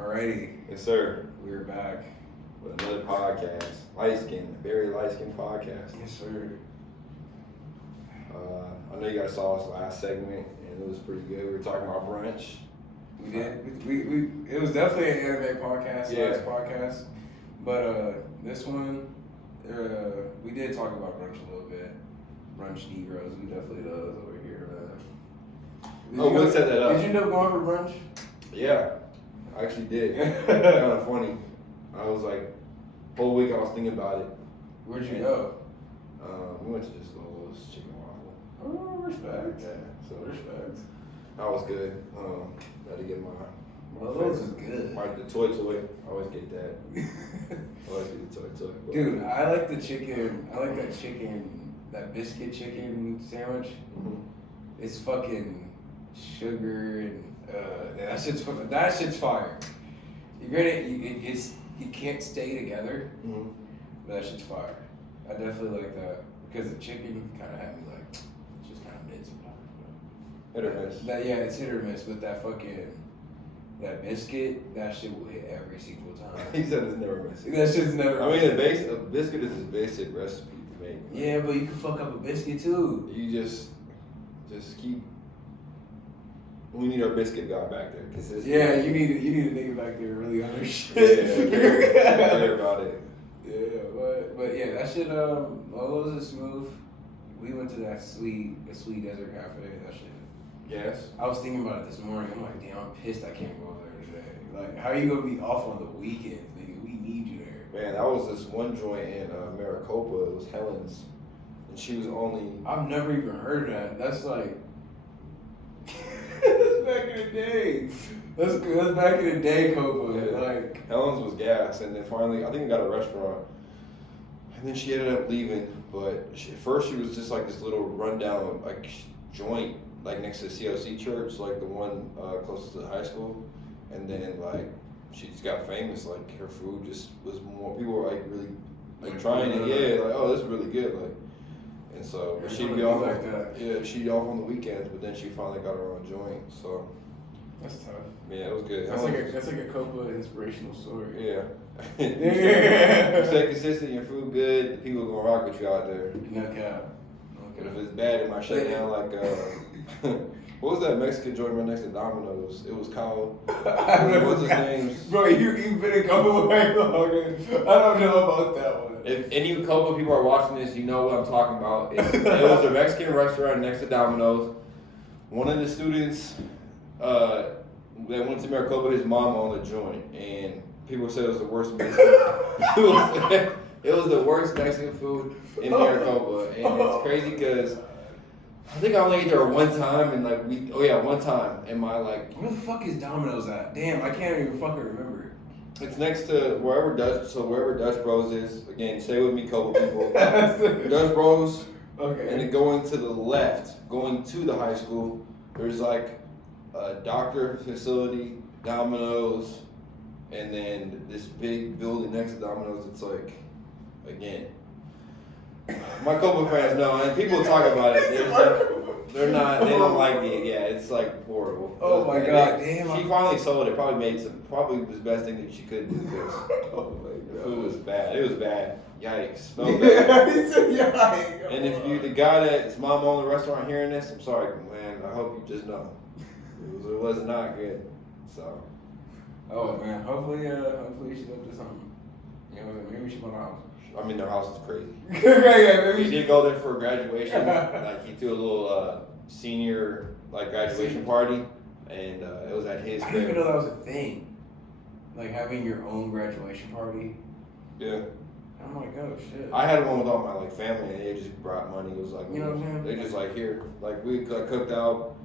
Alrighty. Yes, sir. We're back. With another podcast. Very light skin podcast. Yes, sir. I know you guys saw us last segment, and it was pretty good. We were talking about brunch. We did. We it was definitely an anime podcast, last podcast. But this one, we did talk about brunch a little bit. Brunch Negroes, we definitely does over here, man. What set that up? Did you end up going for brunch? Yeah, I actually did. Kind of funny. I was like, whole week I was thinking about it. Where'd you go? We went to just Lolo's Chicken Waffle. Oh, respect. Yeah, so Respect. that was good. Got to get my Lolo's is good. The toy. I always get that. I always get the toy. But, Dude, I like the chicken. I like that chicken, that biscuit chicken sandwich. Mm-hmm. It's fucking sugar and that shit's fire. You can't stay together, but that shit's fire. I definitely like that because the chicken kind of had me like, it's just kind of mid sometimes. Hit or miss. It's hit or miss, but that biscuit, that shit will hit every single time. He said it's never missing. That shit's never. I mean, a biscuit is a basic recipe to make. Yeah, but you can fuck up a biscuit too. You just keep. We need our biscuit guy back there. Yeah, you need a nigga back there really understand. Yeah, clear about it. Yeah, but yeah, that shit. Lolo's is smooth. We went to that sweet desert cafe. That shit. Yes. I was thinking about it this morning. I'm like, damn, I'm pissed I can't go there today. Like, how are you gonna be off on the weekends, nigga? We need you there. Man, that was this one joint in Maricopa. It was Helen's, and she was only. I've never even heard of that. That's like. That's back in the day. That's back in the day, Copa. Yeah. Like Helen's was gas, and then finally, I think I got a restaurant, and then she ended up leaving. But at first, she was just like this little rundown like joint, like next to the COC church, like the one closest to the high school, and then like she just got famous. Like her food just was more. People were like really like trying it. Yeah, like oh, this is really good. Like. And so she'd be off like that. Yeah, she'd be off on the weekends, but then she finally got her own joint. So that's tough. yeah, it was good. That's like a Copa inspirational story. Yeah. Yeah. You stay consistent, your food good, the people gonna rock with you out there. No cap. But if it's bad, it might shut down like what was that Mexican joint right next to Domino's? It was called what was his name? Bro, you've been a couple way longer. I don't know about that one. If any Copa people are watching this, you know what I'm talking about. It was a Mexican restaurant next to Domino's. One of the students that went to Maricopa, his mom owned a joint, and people said it was the worst Mexican. It was the worst Mexican food in Maricopa, and it's crazy because I think I only ate there one time, and one time, and my like. Where the fuck is Domino's at? Damn, I can't even fucking remember. It's next to wherever Dutch Bros is. Again, stay with me, Copa people. Dutch Bros. Okay. And then going to the left, going to the high school, there's like a doctor facility, Domino's, and then this big building next to Domino's. It's like, again, my Copa fans know, and people talk about it. They don't like it. Yeah, it's like horrible. Oh my god, damn. She finally sold it. Probably was the best thing that she could do because the food was bad. It was bad. Yikes. Felt bad. Yikes. And if the guy that's mom owned the restaurant hearing this, I'm sorry, man. I hope you just know. It was not good. So. Oh man, hopefully she's up to something. You know what I mean? Maybe she bought a house. I mean, their house is crazy. Yeah, He did go there for graduation. Like he threw a little senior graduation party, and it was at his. I didn't even know that was a thing. Like having your own graduation party. Yeah. I'm like, oh shit. I had one with all my family, and they just brought money. It was like, you know what I'm saying? They just here, we cooked out,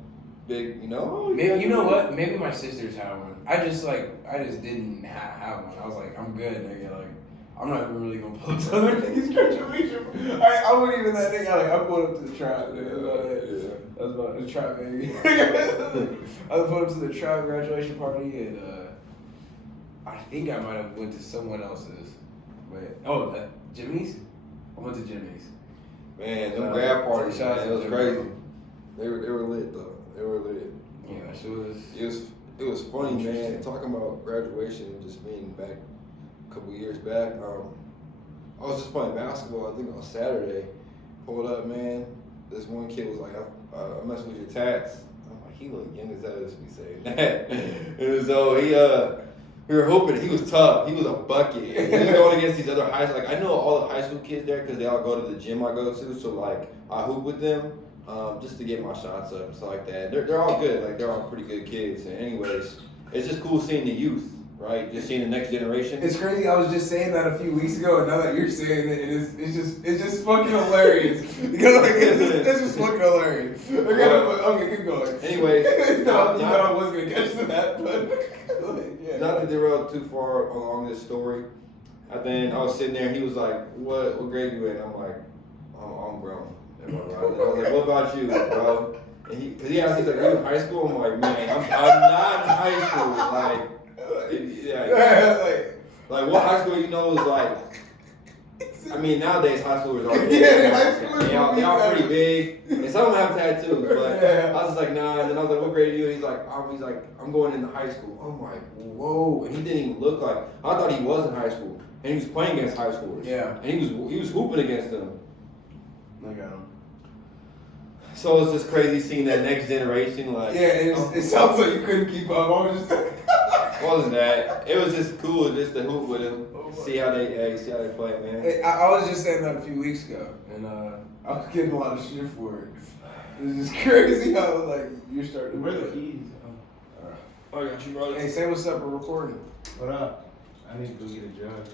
big, Maybe you know what? Maybe my sisters had one. I just didn't have one. I was like, I'm good, nigga. Like, I'm not even really gonna pull up to other niggas' graduation. I wasn't even that nigga. I pulled up to the tribe. Nigga. That's about it. Yeah. That's about the tribe, baby. I pulled up to the tribe graduation party, and I think I might have went to someone else's. But Jimmy's. I went to Jimmy's. Man, them grad parties, man, it was crazy. They were lit though. They were lit. Yeah, that shit was. It was It was funny, man. Talking about graduation and just being back a couple years back. I was just playing basketball, I think on Saturday. Pulled up, man. This one kid was like, I messed with your tats. I'm like, he look young as hell to be saying that. And so we were hoping, he was tough. He was a bucket. He was going against these other high school. Like, I know all the high school kids there because they all go to the gym I go to. So, like, I hoop with them just to get my shots up and stuff like that. They're all good. Like, they're all pretty good kids. And anyways, it's just cool seeing the youth, right? Just seeing the next generation. It's crazy. I was just saying that a few weeks ago, and now that you're saying it, it's just fucking hilarious. Because like it's just fucking hilarious. Okay, keep going. Anyways, you thought I was gonna get to that, but yeah. Not to derail too far along this story. And then I was sitting there, and he was like, "What grade you in?" I'm like, "I'm grown." And I was like, "What about you, bro?" And because he asked, he's like, "Are you in high school?" I'm like, "Man, I'm not in high school." Like what high school you know is like. I mean, nowadays high schoolers are they all pretty big, and some of them have tattoos. But I was just like, nah. And then I was like, "What grade are you?" And he's like, "I'm going into high school." I'm like, whoa! And he didn't even look like. I thought he was in high school, and he was playing against high schoolers. Yeah. And he was hooping against them. Look at him. So it's just crazy seeing that next generation. Like, yeah, it sounds like you couldn't keep up. I was just. Wasn't that? It was just cool just to hoop with him, see how they play, man. Hey, I was just saying that a few weeks ago, and I was getting a lot of shit for it. It's just crazy how like you're starting. Where the keys? All right. I got you, brother. Hey, say what's up. We're recording. What up? I need to go get a jug.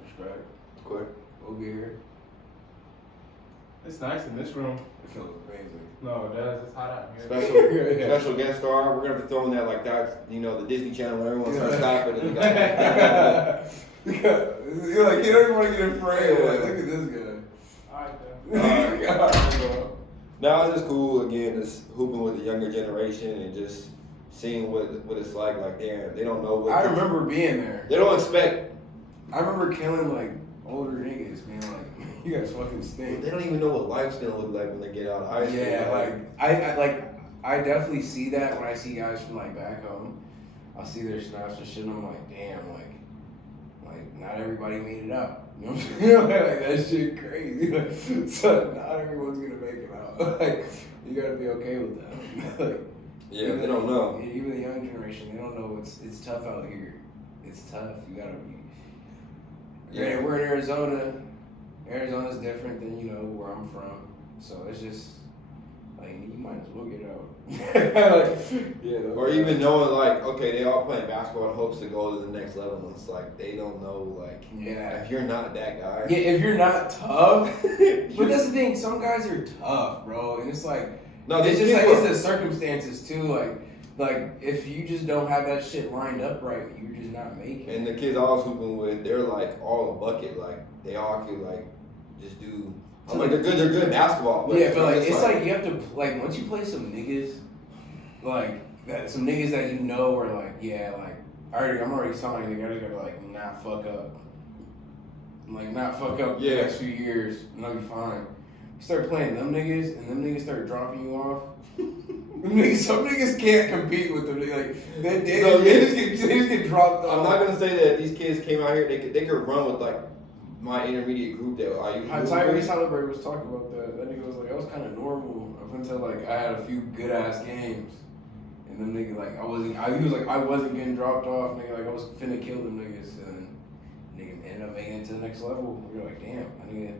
Respect. Quick. We'll be here. It's nice in this room. It feels amazing. No, it does. It's hot out here. Special guest star. We're gonna be throwing that like that. You know, the Disney Channel where everyone starts clapping. And You're like, you don't even want to get in frame. Like, look at this guy. Alright, then. Now it's just cool again, just hooping with the younger generation and just seeing what it's like. Like, damn, they don't know what. I remember being there. They don't expect. I remember killing like older niggas, being like, you guys fucking stink. They don't even know what life's gonna look like when they get out of high school. Yeah, I definitely see that when I see guys from like back home. I see their snaps and shit, and I'm like, damn, like not everybody made it out. You know what I'm saying? Like that shit crazy. So not everyone's gonna make it out. Like you gotta be okay with that. Like yeah, they don't know. Even the young generation, they don't know it's tough out here. It's tough. You gotta be. Yeah, we're in Arizona. Arizona's different than, you know, where I'm from. So it's just, like, you might as well get out. Or even knowing, like, okay, they all playing basketball in hopes to go to the next level. And it's like, they don't know, like, if you're not that guy. Yeah, if you're not tough. But that's the thing, some guys are tough, bro. And it's like, no, it's just like, it's the circumstances, too. Like, if you just don't have that shit lined up right, you're just not making it. And the kids I was hooping with, they're, like, all a bucket. Like, they all could, like, just do. I'm like, they're good basketball players. Yeah, but like it's like you have to like once you play some niggas, like some niggas that you know are like, yeah, like I'm already telling you, I just gotta like not fuck up. Like not fuck up the next few years and I'll be fine. You start playing them niggas and them niggas start dropping you off. Some niggas can't compete with them. Like they just get dropped off. I'm not gonna say that these kids came out here, they could run with like my intermediate group that I used to Tyrese Halliburton was talking about that. That nigga was like, that was kind of normal up until like I had a few good ass games, and them niggas like he was like I wasn't getting dropped off. Nigga like I was finna kill them niggas, and nigga ended up making it to the next level. We were like, damn, I nigga.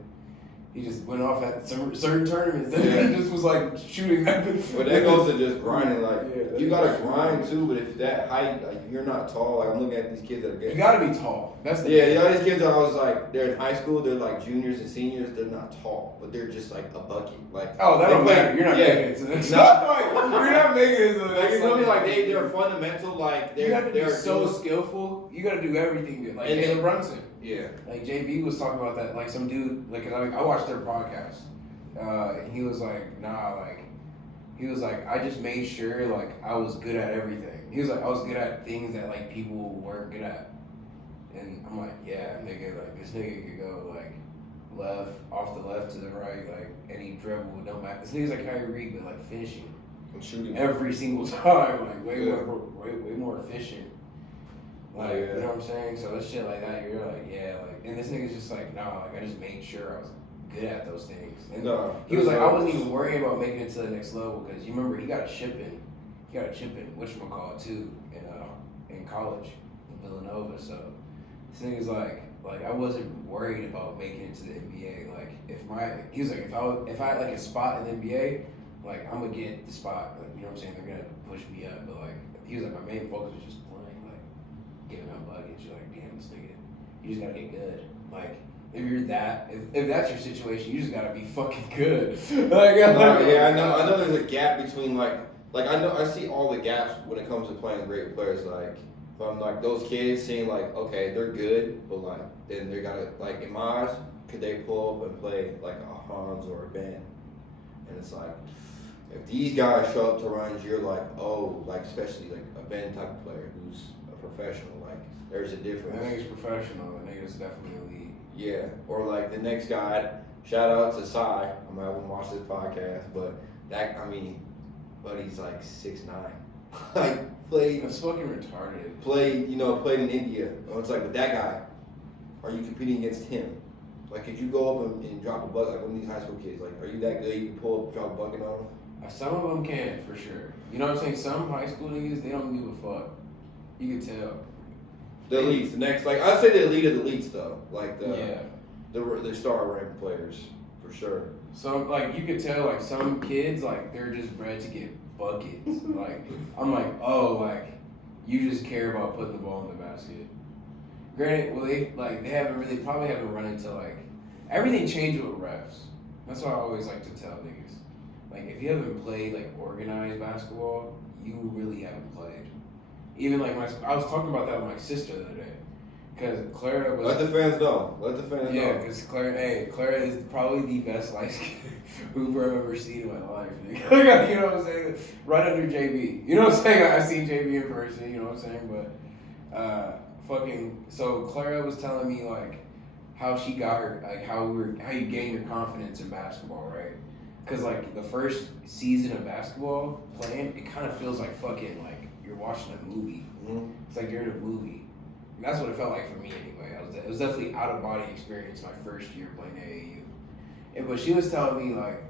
He just went off at certain tournaments. That just was like shooting that. But that goes to just grinding. Like you gotta grind too. But if that height, like you're not tall. Like I'm looking at these kids that are good. You gotta be tall. That's the you know these kids that I was like, they're in high school. They're like juniors and seniors. They're not tall, but they're just like a bucket. Like that don't matter. You're not making it to the next level. You're not making it to the next level. Like like they're fundamental. Like you have to be so skillful. You gotta do everything good. Like Caleb Brunson. Yeah. Like JB was talking about that. Like some dude. Like I watched their podcast. He was like, nah, like, he was like, I just made sure, like, I was good at everything. He was like, I was good at things that, like, people weren't good at. And I'm like, yeah, nigga, like, this nigga could go, like, left, off the left to the right, like, any dribble, no matter. This nigga's like Kyrie, but, like, finishing. I'm shooting every single time, like way more efficient. Like, you know what I'm saying? So it's shit like that. You're like, and this nigga's just like, nah, like I just made sure I was good at those things. And he was like, I wasn't even worrying about making it to the next level because you remember he got a chip in whatchamacallit too in college in Villanova. So this nigga's like I wasn't worried about making it to the NBA. Like he was like if I had like a spot in the NBA, like I'm gonna get the spot. Like you know what I'm saying? They're gonna push me up, but like he was like my main focus was just playing, like giving out buckets. You're like, damn, this nigga, you just gotta get good. Like if you're if that's your situation, you just gotta be fucking good. I know there's a gap between like I see all the gaps when it comes to playing great players. Like from like those kids seeing like okay they're good, but like then they gotta like in my eyes could they pull up and play like a Hans or a Ben, and it's like if these guys show up to runs, you're like oh like especially like a Ben type of player who's a professional. Like there's a difference. I think he's professional. I think it's definitely elite. Yeah, or like the next guy. Shout out to Sai. I'm not gonna watch this podcast, but buddy's like 6'9". Like played. That's fucking retarded. Played in India. Oh, it's like with that guy. Are you competing against him? Like, could you go up and drop a bucket like one of these high school kids? Like, are you that good? You can pull up, drop a bucket on them. Some of them can for sure. You know what I'm saying? Some high school niggas they don't give a fuck. You can tell. The elites, the next I'd say the elite of the elites though. Like the star ranked players for sure. So like you could tell like some kids like they're just bred to get buckets. Like I'm like, oh like you just care about putting the ball in the basket. Granted, well they probably haven't run into like everything changed with refs. That's what I always like to tell niggas. Like if you haven't played like organized basketball, you really haven't played. Even like I was talking about that with my sister the other day. Because Clara was. Let the fans know. Yeah, because Clara is probably the best light skin hooper I've ever seen in my life. You know what I'm saying? Right under JB. You know what I'm saying? I've seen JB in person. You know what I'm saying? But so Clara was telling me like how she got her like how you gain your confidence in basketball, right? Because like the first season of basketball playing, it kind of feels like fucking like you're watching a movie. Mm-hmm. It's like you're in a movie. And that's what it felt like for me anyway. It was definitely out of body experience my first year playing AAU. But she was telling me like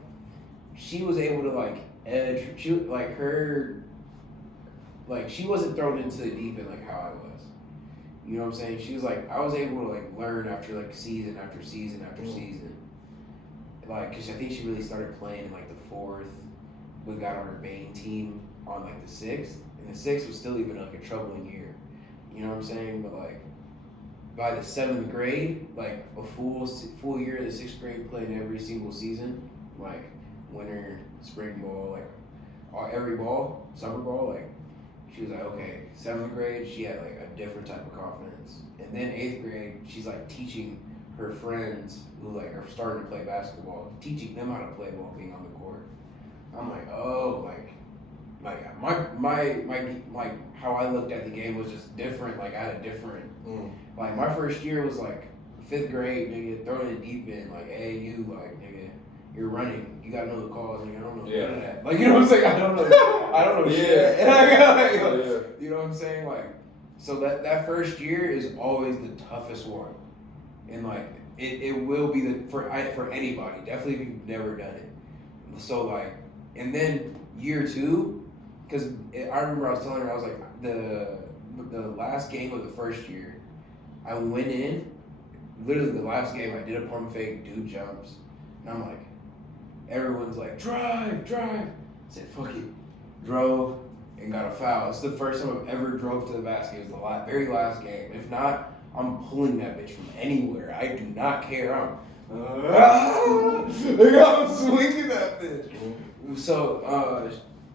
she was able to like edge. She like her like she wasn't thrown into the deep end like how I was. You know what I'm saying? She was like I was able to like learn after like season after season after season. Like, cause I think she really started playing in like the 4th. We got on her main team on like the 6th, and the 6th was still even like a troubling year. You know what I'm saying? But like by the 7th grade, like a full year of the 6th grade playing every single season, like winter, spring ball, like every ball, summer ball, like she was like, okay, 7th grade, she had like a different type of confidence. And then 8th grade, she's like teaching her friends who like are starting to play basketball, teaching them how to play while being on the court. I'm like, oh, like my how I looked at the game was just different. Like I had a different, like my first year was like 5th grade, nigga, thrown in the deep end, like, hey, you, like, nigga, you're running, you gotta know the calls, nigga, I don't know none of that. Like, you know what I'm saying? I don't know shit. You know what I'm saying? Like, so that first year is always the toughest one. And like it will be for anybody, definitely if you've never done it. So like, and then year 2, because I remember I was telling her I was like the last game of the first year, I went in, literally the last game I did a pump fake, dude jumps, and I'm like, everyone's like drive. I said fuck it, drove and got a foul. It's the first time I've ever drove to the basket. It was the very last game. If not, I'm pulling that bitch from anywhere. I do not care. I'm swinging that bitch. So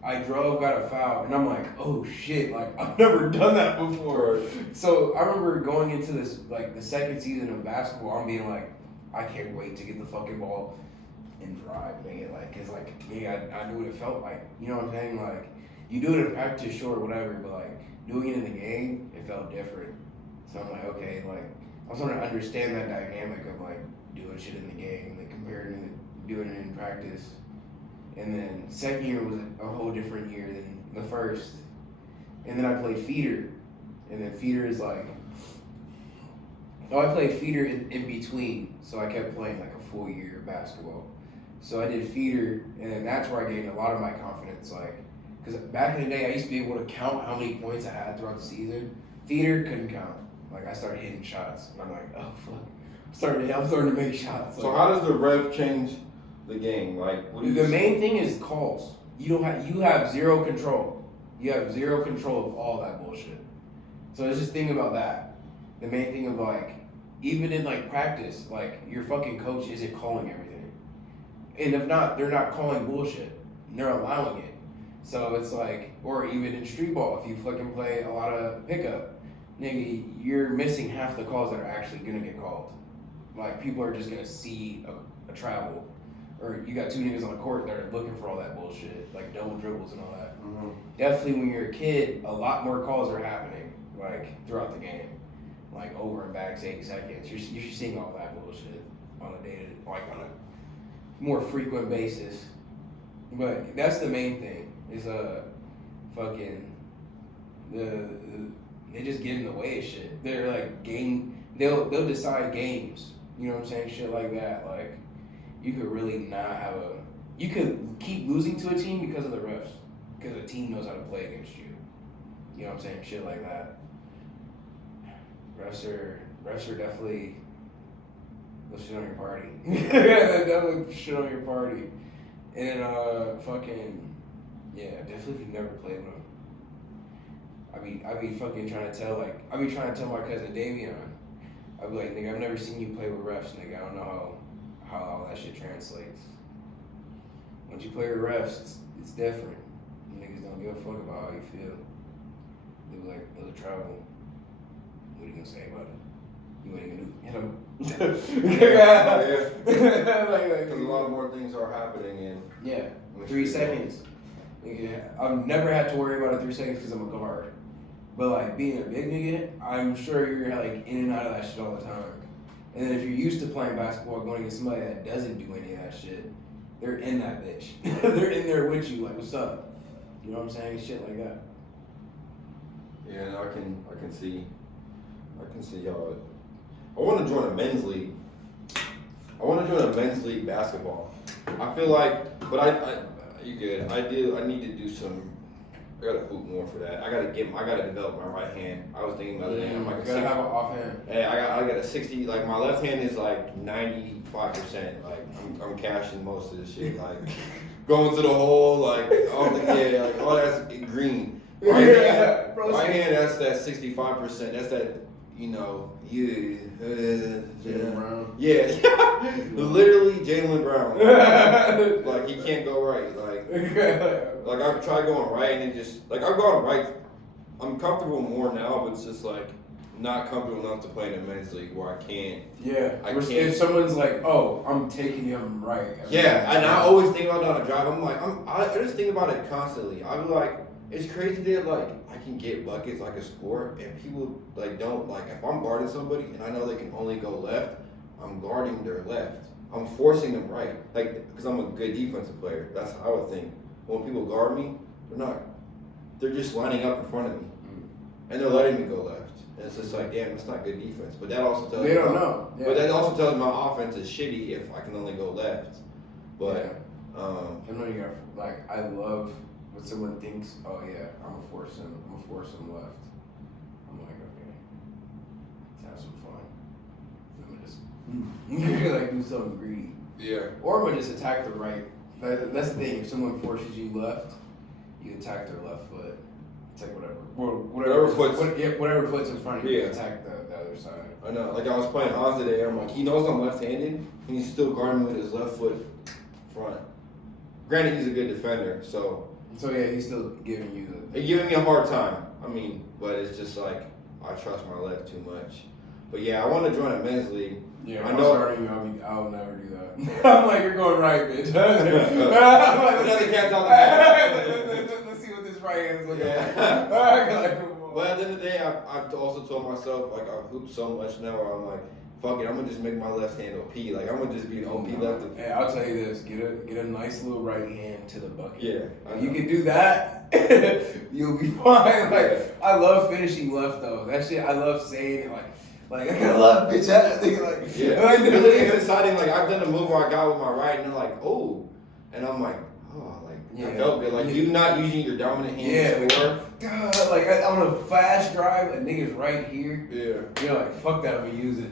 I drove, got a foul, and I'm like, oh shit, like I've never done that before. So I remember going into this like the second season of basketball, I'm being like, I can't wait to get the fucking ball and drive, nigga. Like, cause like, yeah, I knew what it felt like. You know what I'm saying? Like, you do it in practice, sure, whatever, but like doing it in the game, it felt different. So I'm like, okay, like I was trying to understand that dynamic of like doing shit in the game and like comparing to doing it in practice. And then second year was a whole different year than the first. And then I played feeder. And then feeder is like, I played feeder in between. So I kept playing like a full year of basketball. So I did feeder, and then that's where I gained a lot of my confidence. Like, because back in the day, I used to be able to count how many points I had throughout the season. Feeder couldn't count. Like, I started hitting shots, and I'm like, oh fuck, I'm starting to make shots. So like, how does the ref change the game? Like, what do you? The main thing is calls. You have zero control. You have zero control of all that bullshit. So let's just think about that. The main thing of like, even in like practice, like your fucking coach isn't calling everything. And if not, they're not calling bullshit. They're allowing it. So it's like, or even in street ball, if you fucking play a lot of pickup, nigga, you're missing half the calls that are actually gonna get called. Like, people are just gonna see a travel. Or you got two niggas on the court that are looking for all that bullshit, like double dribbles and all that. Mm-hmm. Definitely when you're a kid, a lot more calls are happening, like, throughout the game. Like, over and backs, 8 seconds. You're seeing all that bullshit on a day to, like, on a more frequent basis. But that's the main thing, is fucking they just get in the way of shit. They're like they'll decide games. You know what I'm saying? Shit like that. Like, you could really not have you could keep losing to a team because of the refs. Because the team knows how to play against you. You know what I'm saying? Shit like that. Refs are definitely, they'll shit on your party. They'll definitely shit on your party. And then definitely if you've never played with them. I be fucking trying to tell my cousin Davion. I'd be like, nigga, I've never seen you play with refs, nigga. I don't know how all that shit translates. Once you play with refs, it's different. Niggas don't give a fuck about how you feel. They be like, it'll travel. What are you gonna say about it? You ain't gonna hit him. Yeah. Because a lot more things are happening in 3 seconds. Yeah, I've never had to worry about it 3 seconds because I'm a guard. But like being a big nigga, I'm sure you're like in and out of that shit all the time. And then if you're used to playing basketball, going against somebody that doesn't do any of that shit, they're in that bitch. They're in there with you, like, what's up? You know what I'm saying? Shit like that. Yeah, no, I can see y'all. I want to join a men's league. I want to join a men's league basketball. I feel like, but you good. I need to do some. I gotta hoop more for that. I gotta develop my right hand. I was thinking the other day, I'm like, you gotta have an offhand. Hey, I got a 60. Like, my left hand is like 95%. Like, I'm cashing most of this shit. Like, going to the hole. Like, all that's green. Right hand, that's that 65%. That's that. Jaylen Brown. Yeah. Literally Jaylen Brown. Like, he can't go right. Like I've tried going right and it just, like, I've gone right. I'm comfortable more now, but it's just like not comfortable enough to play in a men's league where I can't. Yeah. I can't. If someone's like, oh, I'm taking him right. Yeah, and I always think about that on a drive. I'm like, I just think about it constantly. I'm like, it's crazy that, like, I can get buckets, I can score, and people, like, don't, like, if I'm guarding somebody and I know they can only go left, I'm guarding their left. I'm forcing them right, like, because I'm a good defensive player. That's how I would think. When people guard me, they're just lining up in front of me, and they're letting me go left. And it's just like, damn, that's not good defense. But that also tells they don't know. Yeah. But that also tells me my offense is shitty if I can only go left. But, I know you got, like, I love when someone thinks, oh yeah, I'm gonna force him left. I'm like, okay, let's have some fun. I'm gonna just like do something greedy. yeah. Or I'm gonna just attack the right. That's the thing. If someone forces you left, you attack their left foot. Attack whatever foot's in front of you. Yeah. You attack the other side. I know. Like, I was playing Oz today. I'm like, he knows I'm left-handed, and he's still guarding me with his left foot front. Granted, he's a good defender, so. So yeah, he's still giving you He's giving me a hard time. I mean, but it's just like, I trust my left too much. But yeah, I want to join a men's league. Yeah, I I'm know. starting you. I'll never do that. I'm like, you're going right, bitch. Another cat's out the bag. Let's see what this right hand is looking like. Yeah. But at the end of the day, I've also told myself, like, I've hooped so much now where I'm like, if fuck it, I'm gonna just make my left hand OP. Like I'm gonna just be an OP left. Hey, I'll tell you this: get a nice little right hand to the bucket. Yeah, if you can do that, you'll be fine. Like I love finishing left though. That shit, I love saying it. Like I got a left bitch ass nigga. Like yeah, like, it's exciting. Like I've done a move where I got with my right, and they're like, oh, and I'm like, oh, like I felt good. Like you not using your dominant hand. Yeah, God, like I'm on a fast drive, a nigga's right here. Yeah, You're like, fuck that, I'm gonna use it.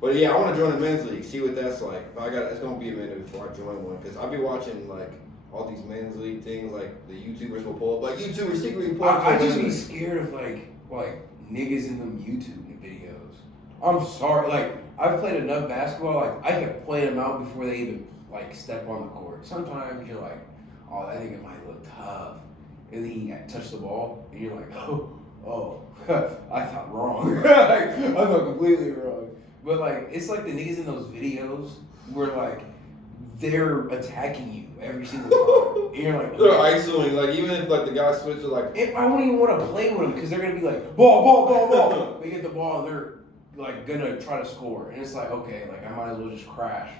But yeah, I want to join the men's league. See what that's like. It's gonna be a minute before I join one because I'll be watching like all these men's league things. Like the YouTubers will pull up, like YouTubers secretly pull up. I just be scared of like niggas in them YouTube videos. I'm sorry, like I've played enough basketball. Like I can play them out before they even like step on the court. Sometimes you're like, oh, that nigga might look tough, and then he touched the ball, and you're like, oh, I thought wrong. Like, I thought completely wrong. But like it's like the niggas in those videos where like they're attacking you every single time. And you're like, they're isoing. Like even if like the guy switches, like I won't even want to play with them because they're gonna be like ball. They get the ball and they're like gonna try to score, and it's like okay, like I might as well just crash.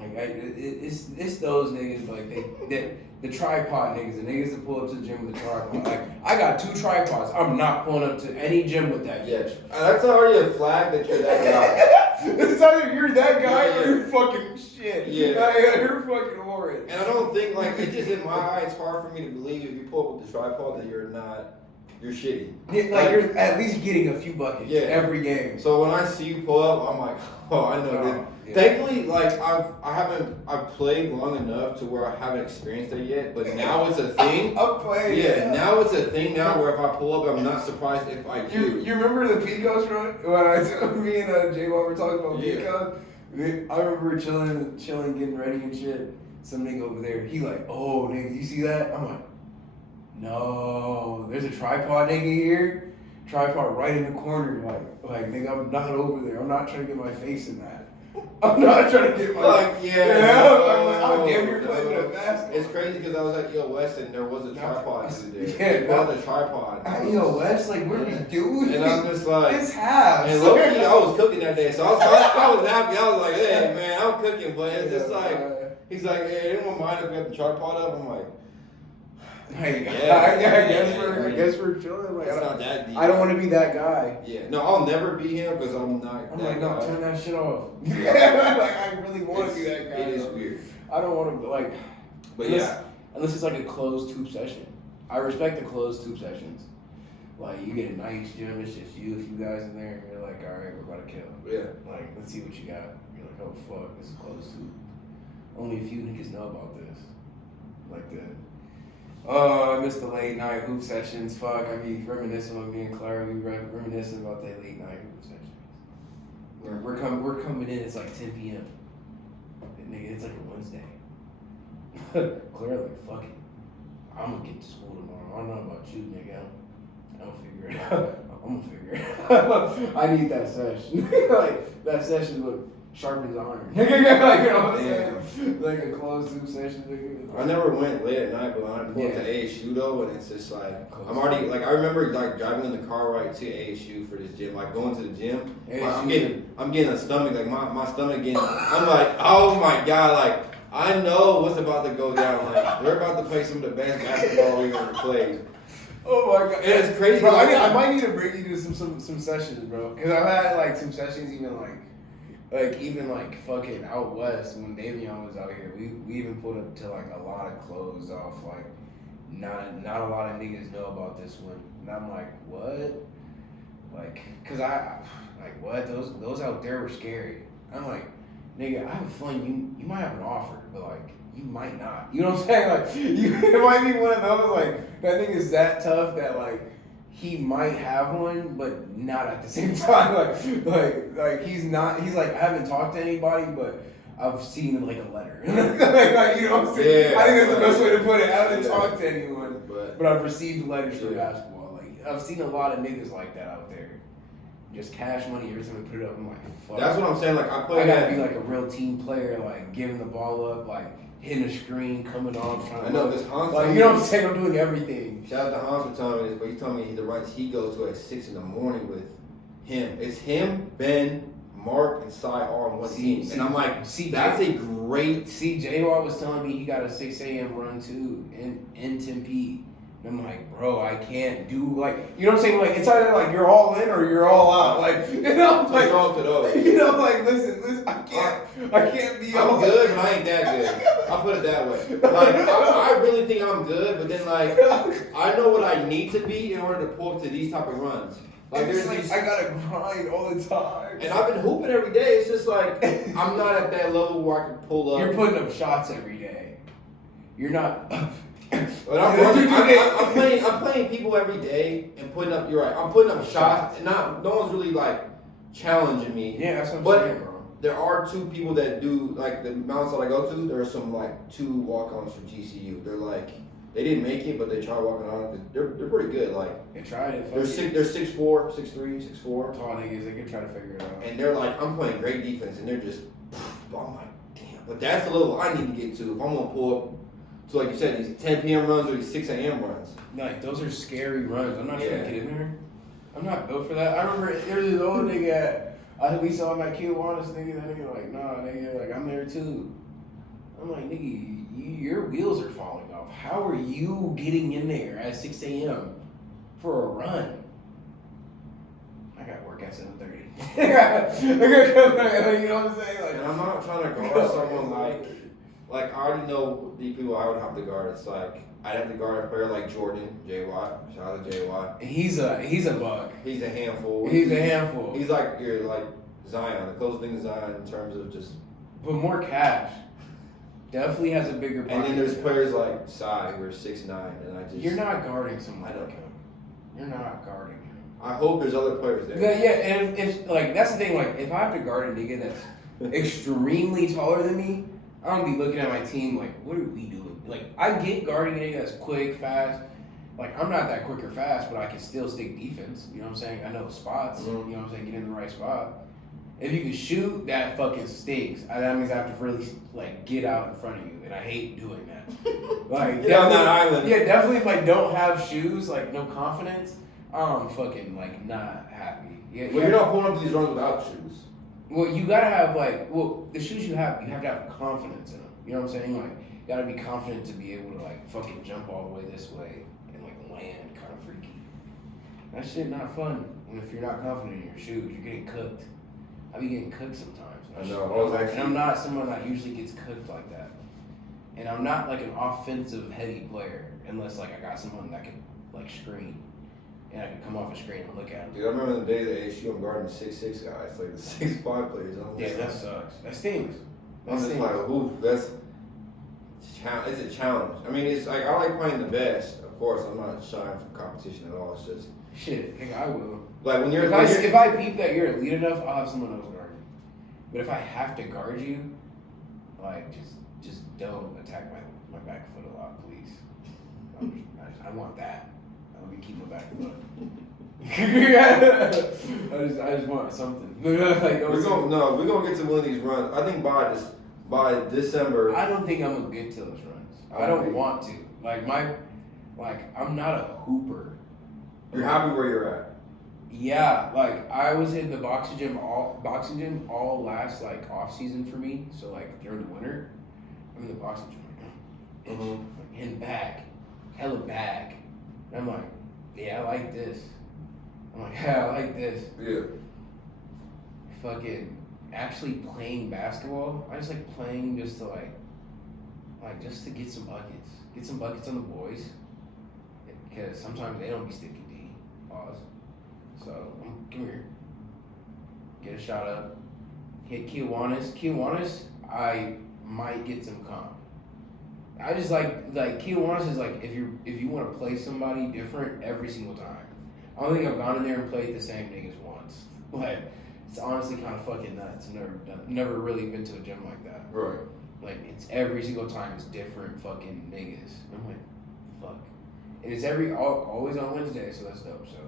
It's those niggas like they the tripod niggas, the niggas that pull up to the gym with the tripod. Like I got 2 tripods. I'm not pulling up to any gym with that. Yeah, that's already a flag that you're that guy. It's either you're that guy or you're fucking shit. Yeah, like, you're fucking horrid. And I don't think like it's just in my eye. It's hard for me to believe if you pull up with the tripod that you're shitty. Yeah, like you're at least getting a few buckets every game. So when I see you pull up, I'm like, oh, I know that. Yeah. Thankfully, like I've played long enough to where I haven't experienced it yet, but now it's a thing. I'm playing. Yeah, now it's a thing now where if I pull up, I'm not surprised if I do. You remember the Picos run? When me and J-Wall were talking about Picos? I remember chilling, getting ready and shit. Some nigga over there, he like, oh nigga, you see that? I'm like, no, there's a tripod nigga here. Tripod right in the corner. Like nigga, I'm not over there. I'm not trying to get my face in that. I'm not trying to get my I'm damn near playing with a basketball. It's crazy because I was at EO West and there was a tripod today. Yeah, brought the tripod. At EO West, like what are you doing? And I'm just like, it's half. And low-key, I was cooking that day, so I was happy. I was like, hey man, I'm cooking, but it's just like he's like, hey, anyone mind if we got the tripod up? I'm like, hey, I guess we're chilling. Like, it's not that deep. I don't want to be that guy. Yeah, no, I'll never be him because I'm not. I'm like, no, turn that shit off. Like, I really want to be that guy. It is weird. I don't want to like. But unless it's like a closed tube session. I respect the closed tube sessions. Like you get a nice gym, it's just you, a few guys in there, and you're like, all right, we're about to kill. Yeah. Like, let's see what you got. You're like, oh fuck, this is closed tube. Only a few niggas know about this. Like the. Oh, I missed the late night hoop sessions. Fuck, I be reminiscing with me and Clara. We reminiscing about that late night hoop sessions. We're coming in. It's like 10 p.m. And nigga, it's like a Wednesday. Clara like, fuck it. I'm gonna get to school tomorrow. I don't know about you, nigga. I'm gonna figure it out. I'm gonna figure it out. I need that session. Like that session would sharpens iron. Like, you know what I'm saying? Like a closed tube session. I never went late at night, but when I pulled to ASU though, and it's just like I'm already like I remember like driving in the car right to ASU for this gym, like going to the gym. I'm getting a stomach, like my stomach getting. I'm like, oh my god, like I know what's about to go down. Like we're about to play some of the best basketball we've ever played. Oh my god, it's crazy. Bro, I might need to bring you to some sessions, bro. Because I've had like some sessions even like fucking out west when Davion was out here. We even put up to like a lot of clothes off. Like not a lot of niggas know about this one. And I'm like, what? Like, cause I like what? Those out there were scary. I'm like, nigga, I have a feeling you might have an offer, but like you might not. You know what I'm saying? Like it might be one of those like that nigga's that tough that like he might have one, but not at the same time. Like he's not. He's like I haven't talked to anybody, but I've seen like a letter. like you know what I'm saying? Yeah, I think that's the best way to put it. I haven't talked to anyone, but I've received letters for basketball. Like I've seen a lot of niggas like that out there. Just cash money every time we put it up. I'm like, fuck. That's what I'm saying. Like I gotta be like a real team player, like giving the ball up, like hitting a screen, coming off. I know this Hans. Like you know what I'm saying? I'm doing everything. Shout out to Hans for telling me this, but he told me the rights he goes to at 6 a.m. with him. It's him, Ben, Mark, and Cy all on one team. And I'm like, that's a great. See, J-Watt was telling me he got a 6 a.m. run too in Tempe. And I'm like, bro, I can't do like, you know what I'm saying? Like, it's either like you're all in or you're all out. Like, you know, I'm like, you know, like, listen, I can't be. I'm good, but I ain't that good. I'll put it that way. Like, I really think I'm good, but then like, I know what I need to be in order to pull up to these type of runs. Like, there's like, I gotta grind all the time. And I've been hooping every day. It's just like I'm not at that level where I can pull up. You're putting up shots every day. You're not. But I'm playing people every day and putting up. You're right. I'm putting up shots, and no one's really like challenging me. Yeah, that's what I'm saying, bro. There are two people that do like the mountains that I go to. There are some like 2 walk-ons from TCU. They're like they didn't make it, but they tried walking on. They're pretty good. Like they tried it. They're 6'4", 6'3", 6'4". Tall niggas, they can try to figure it out. And they're like, I'm playing great defense, and they're just. I'm like, damn. But that's the level I need to get to if I'm gonna pull up. So like you said, these 10 p.m. runs or these 6 a.m. runs. Like, those are scary runs. I'm not trying to get in there. I'm not built for that. I remember there's this old nigga we saw him at Kiwanis, nigga. That nigga like, nah, nigga, like, I'm there too. I'm like, nigga, your wheels are falling off. How are you getting in there at 6 a.m. for a run? I got work at 7:30. You know what I'm saying? Like, and I'm not trying to guard someone like I already know the people I would have to guard. It's like I'd have to guard a player like Jordan, J-Watt. Shout out to J-Watt. He's a buck. He's a handful. He's a handful. He's like you're like Zion, the closest thing to Zion in terms of just. But more cash. Definitely has a bigger. And then there's players like Cy who are 6'9", and I just. You're not guarding someone like him. You're not guarding him. I hope there's other players there. Yeah, and if like that's the thing. Like if I have to guard a nigga that's extremely taller than me. I don't be looking at my team like, what are we doing? Like, I get guarding a nigga that's quick, fast. Like, I'm not that quick or fast, but I can still stick defense. You know what I'm saying? I know spots. You know what I'm saying? Get in the right spot. If you can shoot, that fucking stinks. That means I have to really, like, get out in front of you. And I hate doing that. Like, get on that island. Yeah, definitely if I don't have shoes, like, no confidence, I'm fucking, like, not happy. Yeah, well, you're not pulling up these runs without shoes. Well, you gotta have the shoes you have to have confidence in them. You know what I'm saying? Like, you gotta be confident to be able to like fucking jump all the way this way and like land kind of freaky. That shit not fun. And if you're not confident in your shoes, you're getting cooked. I be getting cooked sometimes. I know. And I'm not someone that usually gets cooked like that. And I'm not like an offensive heavy player unless like I got someone that can like screen. And I can come off a screen and look at him. Dude, I remember the days at ASU, I'm guarding the 6'6" guys, like the 6'5" players. Yeah, that sucks. That stings. I'm just like, ooh, it's a challenge. I mean, it's like, I like playing the best. Of course, I'm not shying from competition at all. It's just. Shit, nigga, I will. Like, when you're. If I peep that you're elite enough, I'll have someone else guard you. But if I have to guard you, like, just don't attack my back foot a lot, please. I want that. Let me keep my back foot. I just want something. Like, we're gonna get to one of these runs. I think by December. I don't think I'm gonna get to those runs. I don't want to. I'm not a hooper. You're happy where you're at. Yeah, like I was in the boxing gym all last like off season for me. So like during the winter, I'm in the boxing gym like in bag, hella bag. And I'm like, yeah, I like this. I'm like, yeah, I like this. Yeah. Fucking actually playing basketball. I just like playing just to like just to get some buckets. Get some buckets on the boys. Because sometimes they don't be sticking D. Pause. So, come here. Get a shot up. Hit Kiwanis. Kiwanis, I might get some comp. I just like Kiwanis is like if you want to play somebody different every single time. I don't think I've gone in there and played the same niggas once. Like it's honestly kind of fucking nuts. Never really been to a gym like that. Right. Like it's every single time it's different fucking niggas. I'm like, fuck. And it's always on Wednesday, so that's dope. So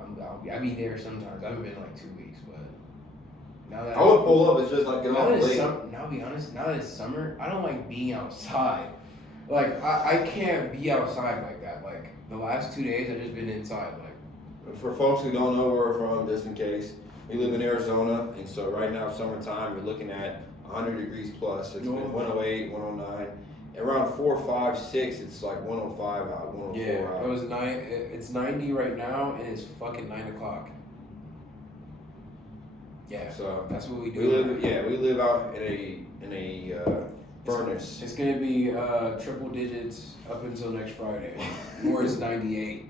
I'll be there sometimes. I haven't been in like 2 weeks, but now that I would pull up. It's just like now I'll be honest. Now that it's summer, I don't like being outside. Like I can't be outside like that. Like the last 2 days, I've just been inside. Like For folks who don't know where we're from, just in case, we live in Arizona, and so right now, summertime, we're looking at 100 degrees plus. It's been 108, 109. Around 4, 5, 6, it's like 105 out, 104 Yeah, out. it was it's 90 right now, and it's fucking 9 o'clock. Yeah, So that's what we do. We live out in a furnace. It's gonna be triple digits up until next Friday, or it's 98.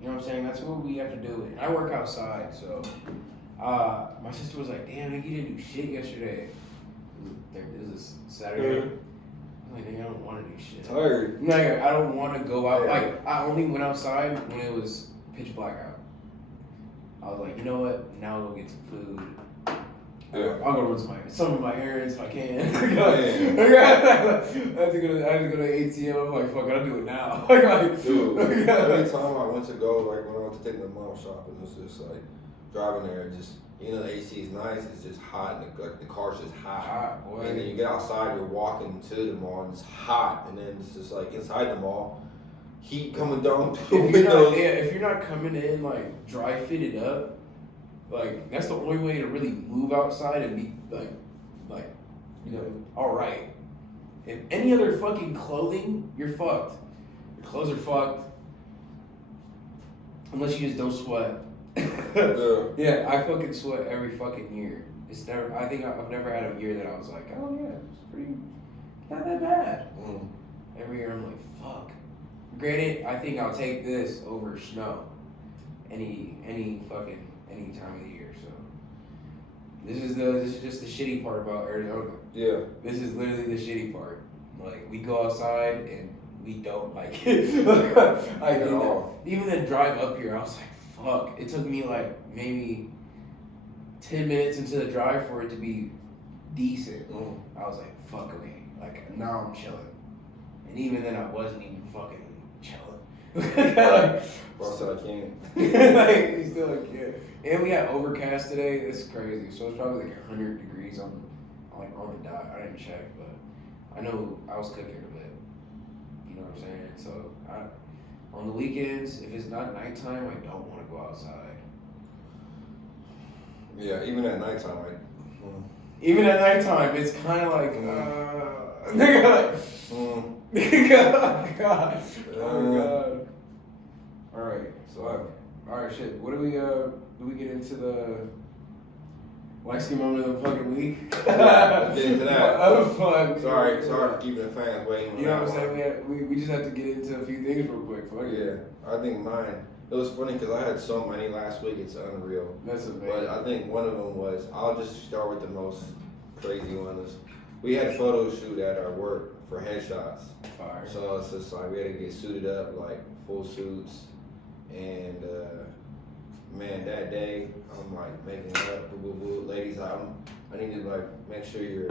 You know what I'm saying? That's what we have to do. And I work outside, so my sister was like, "Damn, you didn't do shit yesterday." It was a Saturday. I'm like, "Nigga, I don't want to do shit." Tired. No, I don't want to go out. Yeah. Like, I only went outside when it was pitch black out. I was like, you know what? Now I'll go get some food. Yeah. I'll go run some of my errands if I can. I had to go to the ATM. I'm like, fuck it, I'll do it now. Dude, every time I went to go, like when I went to take my mom shopping, it was just like driving there, just the AC is nice, it's just hot, and the car's just hot. Boy. And then you get outside, you're walking to the mall, and it's hot, and then it's just like inside the mall, heat coming down through the windows. If you're not coming in like dry fitted up, like that's the only way to really move outside and be like all right. If any other fucking clothing, you're fucked. Your clothes are fucked. Unless you just don't sweat. Yeah, I fucking sweat every fucking year. It's never. I think I've never had a year that I was like, oh yeah, it's pretty not that bad. Every year I'm like, fuck. Granted, I think I'll take this over snow. Any time of the year. So this is just the shitty part about Arizona. Yeah. This is literally the shitty part. Like we go outside and we don't like it. Even the drive up here, I was like, fuck. It took me like maybe 10 minutes into the drive for it to be decent. I was like, fuck okay. Like now I'm chilling. And even then I wasn't even fucking chilling. Bro said I can't. Like he's still like, yeah. And we had overcast today. It's crazy. So it's probably like 100 degrees on the dot. I didn't check, but I know I was cooking a bit. You know what I'm saying? So on the weekends, if it's not nighttime, I don't want to go outside. Yeah, even at nighttime, Even at nighttime, it's kind of like, God. Oh God. All right. So, all right, shit. What do we get into the waxing moment of the fucking week? Yeah, get into that. Oh fuck. Sorry for keeping the fans waiting. You know what I'm saying? We just have to get into a few things real quick. Fuck yeah, I think mine. It was funny because I had so many last week. It's unreal. That's amazing. But I think one of them was. I'll just start with the most crazy one. We had a photo shoot at our work for headshots. Fire. So it's just like we had to get suited up, like full suits, and man, that day I'm like making it up, ladies. I need to like make sure you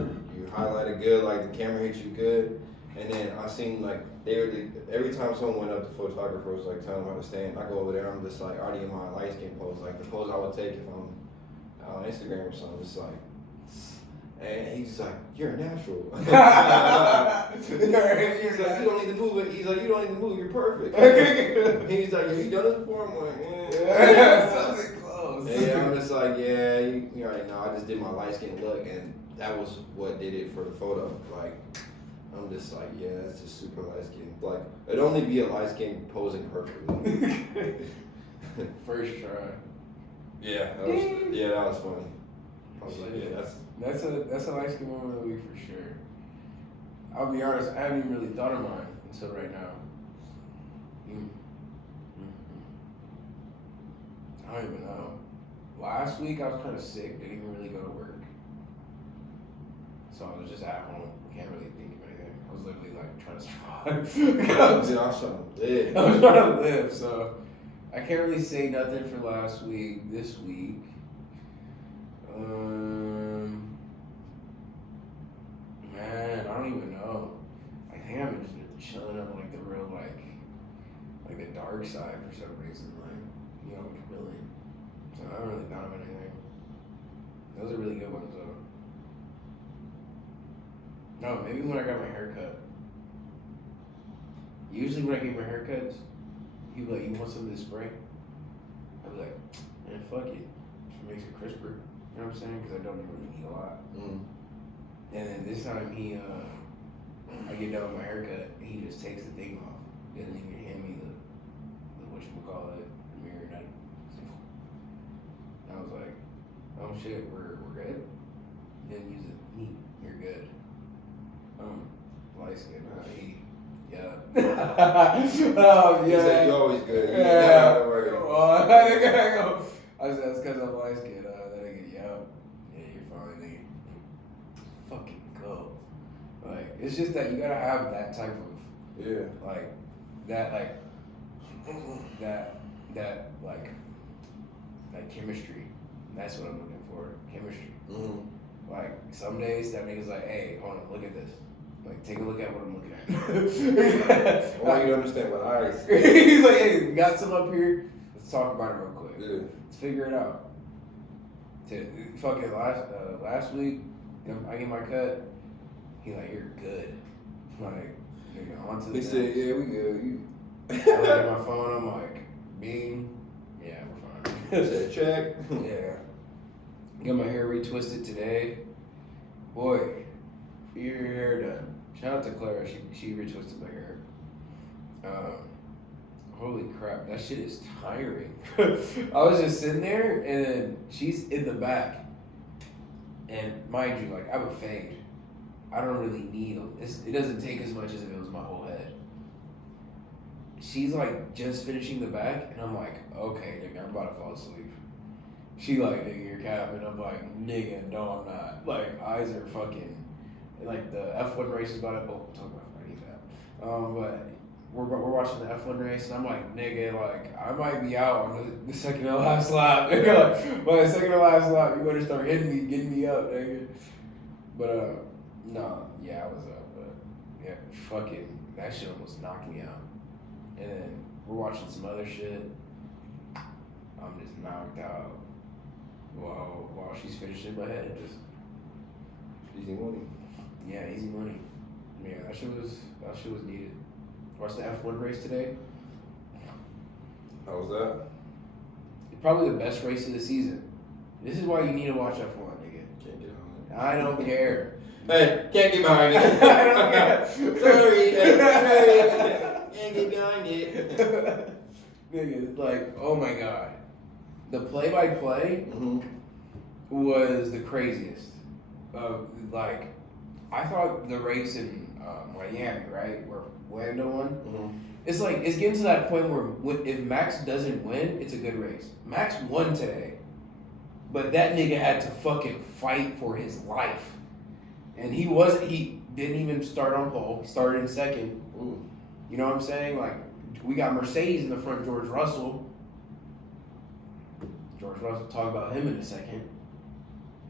highlighted good, like the camera hits you good. And then I seen like every time someone went up, the photographer was like telling them how to stand. I go over there, I'm just like already in my light skin pose, like the pose I would take if I'm on Instagram or something. It's like. And he's like, you're a natural. He's like, you don't need to move it. He's like, you don't need to move. You're perfect. He's like, have you done this before? I'm like, yeah. Something close. And I'm just like, yeah, you already know. I just did my light skin look, and that was what did it for the photo. Like, I'm just like, yeah, that's just super light skin. Like, it'd only be a light skin posing perfectly. First try. Yeah, that was funny. I was like, yeah, that's a nice good moment of the week for sure. I'll be honest, I haven't even really thought of mine until right now. I don't even know. Last week I was kind of sick, didn't even really go to work. So I was just at home, can't really think of anything. I was literally like trying to survive. I was trying to live, so I can't really say nothing for last week. This week, man, I don't even know. I think I've just been chilling on like the real like the dark side for some reason, like really. So I haven't really thought of anything. Those are really good ones though. No, maybe when I got my hair cut. Usually when I get my haircuts, people like, you want some of this spray? fuck it. It makes it crisper. You know what I'm saying? Because I don't really need a lot. Mm. And then this time I get done with my haircut, and he just takes the thing off. Doesn't even hand me the whatchamacallit, the mirror, nothing. I was like, oh shit, we're good? Didn't use it. Neat, you're good. Light skin, huh? Yeah. Oh, He yeah. said, you always good. You Yeah. never have to worry. I said, that's because I'm light skinned. That nigga, yeah, you're fine, nigga. Fucking go. Like, it's just that you gotta have that type of, Yeah. like, that chemistry. That's what I'm looking for. Chemistry. Mm-hmm. Like, some days that nigga's like, hey, hold on, look at this. Like, take a look at what I'm looking at. I want you to understand what eyes. He's like, hey, we got some up here. Let's talk about it real quick. Yeah. Let's figure it out. Fucking last week, I get my cut. He like, you're good. Like, nigga, on to the He next. said, yeah, we good. I look at my phone, I'm like, Bing. Yeah, we're fine. He said, check. Yeah. Got my hair retwisted today. Boy, your hair done. Shout out to Clara, she retwisted my hair. Holy crap, that shit is tiring. I was just sitting there, and then she's in the back. And mind you, like, I have a fade. I don't really need them. It doesn't take as much as if it was my whole head. She's like just finishing the back, and I'm like, okay, nigga, I'm about to fall asleep. She like, nigga, you're capping. I'm like, nigga, no, I'm not. Like, eyes are fucking, like the F1 race is about to, we'll talk about it, I need that. But we're watching the F1 race, and I'm like, nigga, like, I might be out on the second to last lap. Nigga, like, by the second to last lap, you better start hitting me, getting me up, nigga. But, no, yeah, I was up, but, yeah, fucking, that shit almost knocked me out. And then we're watching some other shit. I'm just knocked out while she's finishing my head. Just Easy money. yeah, easy money. Yeah, that shit was needed. Watched the F1 race today. How was that? Probably the best race of the season. This is why you need to watch F1, nigga. Can't get on I don't care. it. Hey, can't get behind it. I don't care. Sorry. Can't get behind it. Nigga, like, oh my god. The play-by-play Mm-hmm. was the craziest. Like, I thought the race in Miami, right, where Lando won, Mm-hmm. it's like, it's getting to that point where if Max doesn't win, it's a good race. Max won today, but that nigga had to fucking fight for his life. And he didn't even start on pole, he started in second. Ooh. You know what I'm saying? Like, we got Mercedes in the front, George Russell. George Russell, talk about him in a second.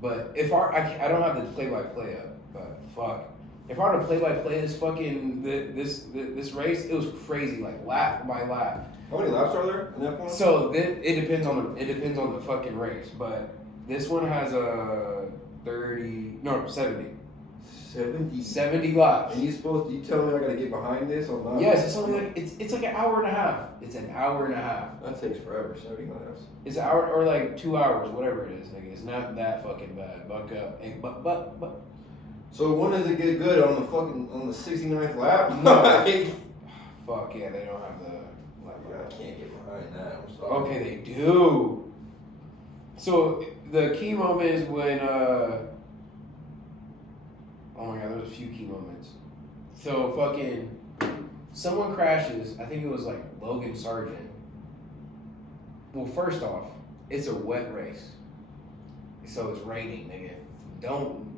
But if I don't have the play-by-play up, but fuck. If I were to play-by-play this fucking, this race, it was crazy, like lap by lap. How many laps are there in that point? So then it depends on the fucking race, but this one has a 70 laps. And you tell me I gotta get behind this or not? Yes, it's only like it's like an hour and a half. It's an hour and a half. That takes forever, 70 laps. It's an hour or like 2 hours, whatever it is, nigga. It's not that fucking bad. Buck up. And but So when does it get good on the 69th lap? No. Fuck yeah, they don't have the I can't get behind that. I'm sorry. Okay, they do. So the key moment is when oh my god, there's a few key moments. So fucking someone crashes, I think it was like Logan Sargent. Well, first off, it's a wet race. So it's raining, nigga.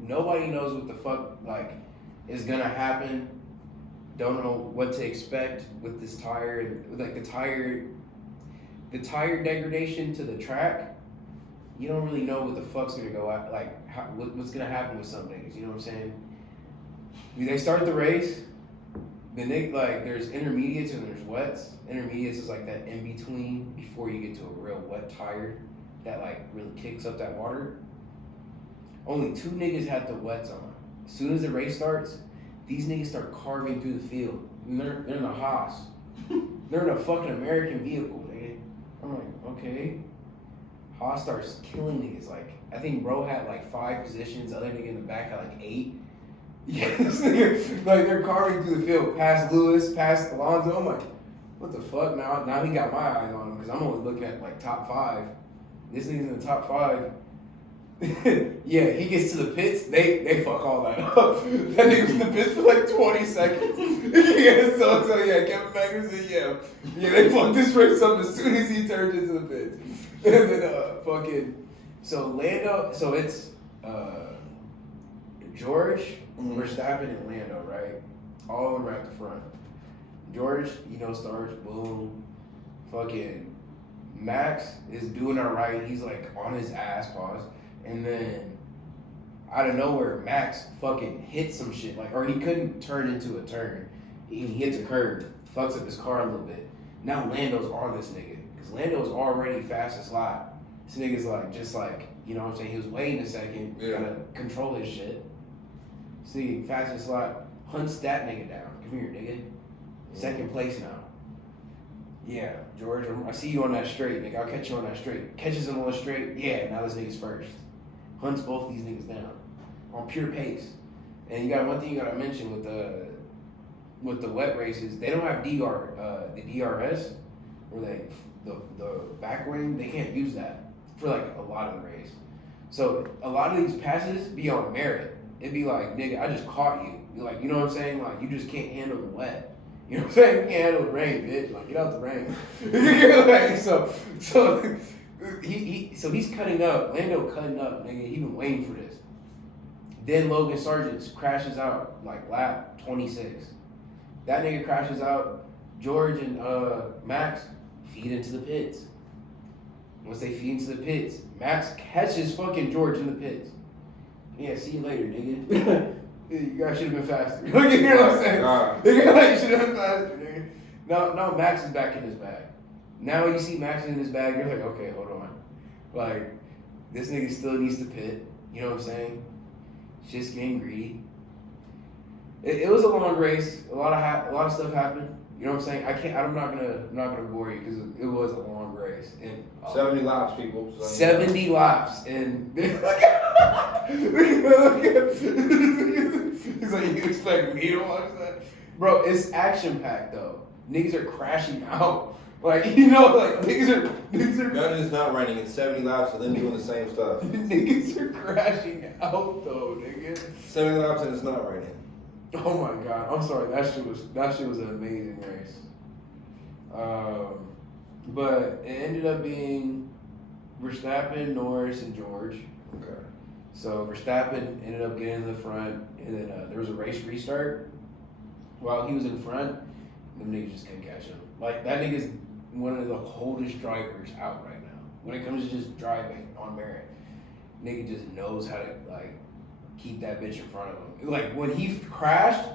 Nobody knows what the fuck like is gonna happen. Don't know what to expect with this tire, like the tire degradation to the track. You don't really know what the fuck's gonna go out, like what's gonna happen with some niggas. You know what I'm saying? They start the race, then there's intermediates and there's wets. Intermediates is like that in between before you get to a real wet tire that like really kicks up that water. Only 2 niggas had the wets on. As soon as the race starts, these niggas start carving through the field. And they're in a Haas. They're in a fucking American vehicle, nigga. I'm like, okay. Haas starts killing niggas. Like, I think bro had like 5 positions. Other nigga in the back had like 8. Yeah, this nigga, like they're carving through the field, past Lewis, past Alonso. I'm like, what the fuck? Now he got my eyes on him because I'm only looking at like top 5. This nigga's in the top 5. Yeah, he gets to the pits. They fuck all that up. That nigga's in the pits for like 20 seconds. Yeah, so yeah, Kevin Magnussen, yeah, they fucked this race up as soon as he turned into the pits. And then fucking so Lando, so it's George, Verstappen, and Lando, right? All of them are at the front. George, starts, boom. Fucking Max is doing all right. He's like on his ass, pause. And then out of nowhere, Max fucking hits some shit. Like, or he couldn't turn into a turn. He hits a curve, fucks up his car a little bit. Now Lando's on this nigga. Because Lando's already fastest lap. This nigga's like, just like, you know what I'm saying? He was waiting a second. Yeah. Gotta control his shit. See, fastest lap, hunts that nigga down. Come here, nigga. Second place now. Yeah, George, I see you on that straight, nigga. I'll catch you on that straight. Catches him on the straight. Yeah, now this nigga's first. Hunts both these niggas down on pure pace. And one thing you gotta mention with the wet races, they don't have the DRS, where the back wing, they can't use that for like a lot of the race. So a lot of these passes be on merit. It'd be like, nigga, I just caught you. You're like, you know what I'm saying? Like, you just can't handle the wet. You know what I'm saying? You can't handle the rain, bitch. Like, get out the rain. Like, so he's cutting up. Lando cutting up, nigga. He been waiting for this. Then Logan Sargent crashes out like lap 26. That nigga crashes out. George and Max feed into the pits. Once they feed into the pits, Max catches fucking George in the pits. Yeah, see you later, nigga. You guys should have been faster. You know what I'm saying? You should have been faster, nigga. Now Max is back in his bag. Now you see Max in his bag, you're like, okay, hold on. Like, this nigga still needs to pit. You know what I'm saying? Just getting greedy. It was a long race. A lot of stuff happened. You know what I'm saying? I'm not gonna bore you because it was a long race. And 70 laps, people. 70 laps, and he's like, you expect me to watch that, bro? It's action packed though. Niggas are crashing out. Like, niggas are. Gun is not running in 70 laps and then doing the same stuff. Niggas are crashing out though, nigga. 70 laps and it's not raining. Oh my god, I'm sorry. That shit was an amazing race. But it ended up being Verstappen, Norris, and George. Okay. So Verstappen ended up getting in the front, and then there was a race restart. While he was in front, them niggas just couldn't catch him. Like, that nigga's one of the coldest drivers out right now. When it comes to just driving on merit, nigga just knows how to keep that bitch in front of him. Like, when he crashed,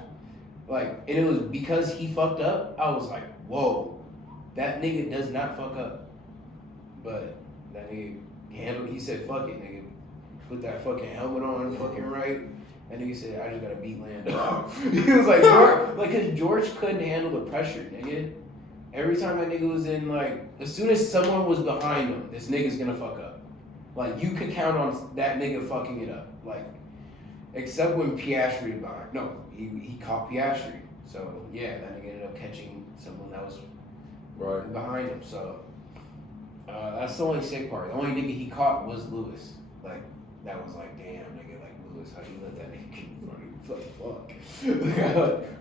and it was because he fucked up, I was like, whoa, that nigga does not fuck up. But that nigga handled, he said, fuck it, nigga. Put that fucking helmet on fucking right. That nigga said, I just gotta beat Lando. He was like, cause George couldn't handle the pressure, nigga. Every time that nigga was in, as soon as someone was behind him, this nigga's gonna fuck up. Like, you could count on that nigga fucking it up. Like, except when Piastri behind. No, he caught Piastri. So, yeah, that nigga ended up catching someone that was behind him. So, that's the only sick part. The only nigga he caught was Lewis. Like, that was like, damn, nigga, Lewis, how you let that nigga keep running? Fuck.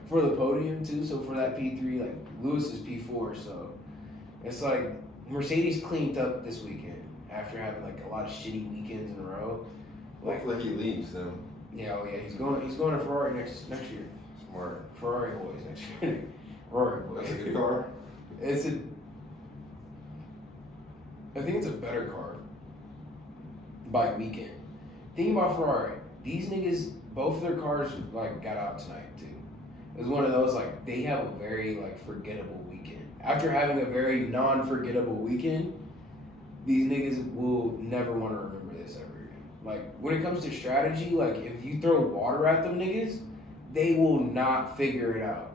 For the podium, too. So, for that P3, Lewis is P4. So, it's like Mercedes cleaned up this weekend after having, a lot of shitty weekends in a row. Hopefully he leaves them. Yeah, he's going to Ferrari next year. Smart. Ferrari boys next year. Ferrari boys. That's a good car. I think it's a better car by weekend. Think about Ferrari. These niggas, both of their cars got out tonight too. It was one of those they have a very forgettable weekend. After having a very non-forgettable weekend, these niggas will never want to remember this ever again. When it comes to strategy, if you throw water at them niggas, they will not figure it out.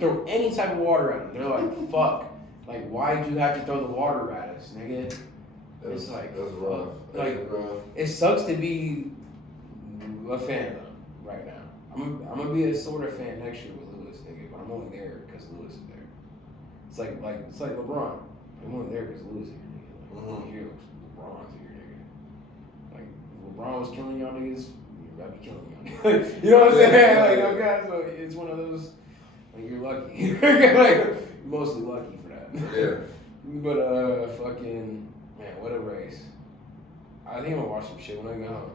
Throw any type of water at them. They're like, fuck. Why'd you have to throw the water at us, nigga? It's like, that's rough. Like, it sucks to be a fan though right now. I'm gonna be a sort of fan next year with Lewis, nigga, but I'm only there because Lewis is there. It's like LeBron. I'm only there because Lewis is here, nigga. Like, I'm here because LeBron's here, nigga. Like, if LeBron was killing y'all niggas, I'd be killing y'all niggas. You know what I'm saying? Like, okay, so it's one of those. Like, you're lucky. Like, mostly lucky for that. Yeah. But fucking man, what a race! I think I'm gonna watch some shit when I go home.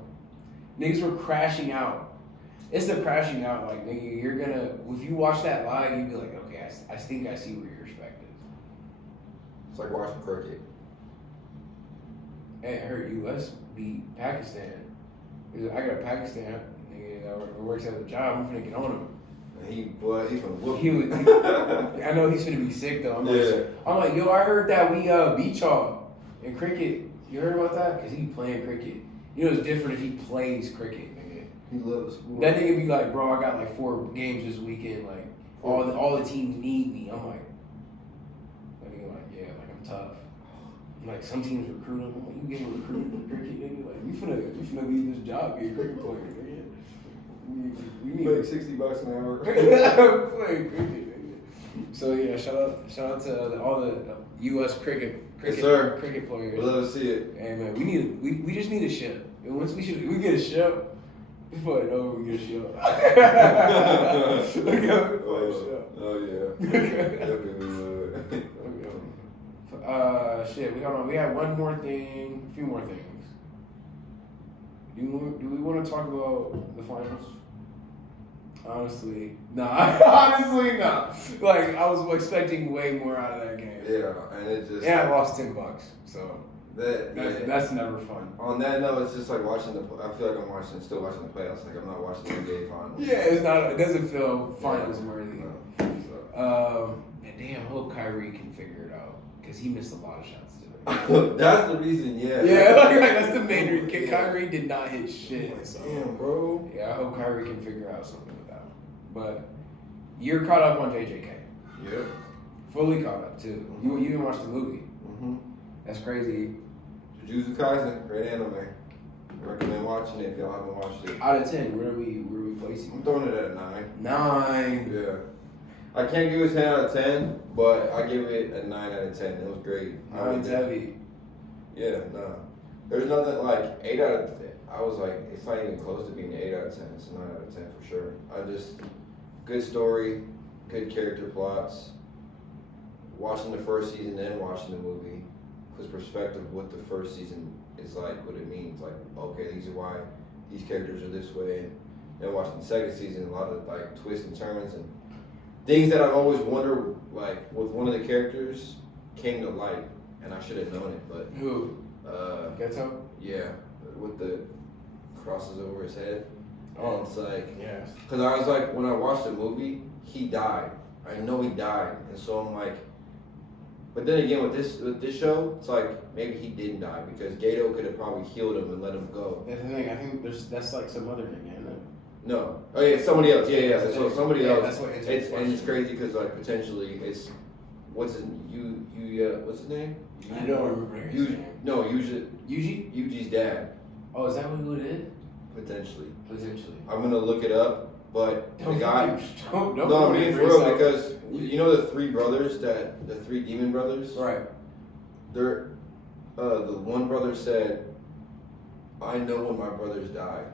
Niggas were crashing out. It's the crashing out. Like, nigga, you're gonna, if you watch that live, you'd be like, okay, I think I see where your respect is. It's like watching cricket. Hey, I heard US beat Pakistan. I got a Pakistan nigga that works at the job. I'm finna get on him. He from whoop. I know he's finna be sick though. I'm like, yo, I heard that we beat y'all in cricket. You heard about that? Cause he be playing cricket. You know, it's different if he plays cricket, nigga. He loves the sport. That nigga be like, bro, I got like 4 games this weekend. Like, all the teams need me. I'm like, that nigga like, yeah, like I'm tough. I'm like, some teams recruit him. I'm like, you getting recruited for cricket, nigga? Like, you finna leave this job, be a cricket player, nigga. We need like $60 an hour. playing cricket, nigga. So yeah, shout out to all the U.S. cricket Yes, sir. cricket players. We'd love to see it. Hey man, we just need a ship. And once we get a ship, we probably know we get a ship. Look out, we play a ship. Oh yeah. Definitely would. Shit. We have one more thing, a few more things. Do we want to talk about the finals? Honestly, nah. Honestly, nah. Like, I was expecting way more out of that game. Yeah, and it just. Yeah, I lost $10, so that's never fun. On that note, it's just like watching I feel like I'm still watching the playoffs. Like I'm not watching the NBA finals. Yeah, it's not. It doesn't feel finals worthy. No. And damn, I hope Kyrie can figure it out because he missed a lot of shots today. That's the reason. Yeah. Yeah, like, that's the main reason. Yeah. Kyrie did not hit shit. So. Damn, bro. Yeah, I hope Kyrie can figure out something with that. But you're caught up on JJK. Yeah. Fully caught up too. Mm-hmm. You even watched the movie. Mm-hmm. That's crazy. Jujutsu Kaisen, great anime. Recommend watching it if y'all haven't watched it. Out of 10, where are we placing? I'm throwing it at a 9. 9. Yeah. I can't give it a 10 out of 10, but I give it a 9 out of 10. It was great. 9's heavy. Yeah, nah. There's nothing like 8 out of 10. I was like, it's not even close to being an 8 out of 10. It's a 9 out of 10 for sure. Good story, good character plots. Watching the first season and watching the movie, because perspective of what the first season is like, what it means. Like, okay, these are why these characters are this way. And then watching the second season, a lot of like twists and turns and things that I've always wondered, like with one of the characters, came to light, and I should have known it. But Who? Geto? yeah, with the crosses over his head. Oh, and it's like, yes. because I was like, when I watched the movie, he died. I know he died, and so I'm like. But then again, with this show, it's like maybe he didn't die because Gato could have probably healed him and let him go. That's the thing. I think that's like some other thing, isn't it? No. Oh yeah, somebody else. Yeah. So somebody else. That's what It's and it's crazy because like potentially it's what's his name? I don't remember his name. No, Yuji. Yuji's dad. Oh, is that who it is? Potentially. I'm gonna look it up, but the guy. Don't No, I'm being for real because you know the 3 brothers the 3 demon brothers. Right. They're the one brother said, "I know when my brothers die."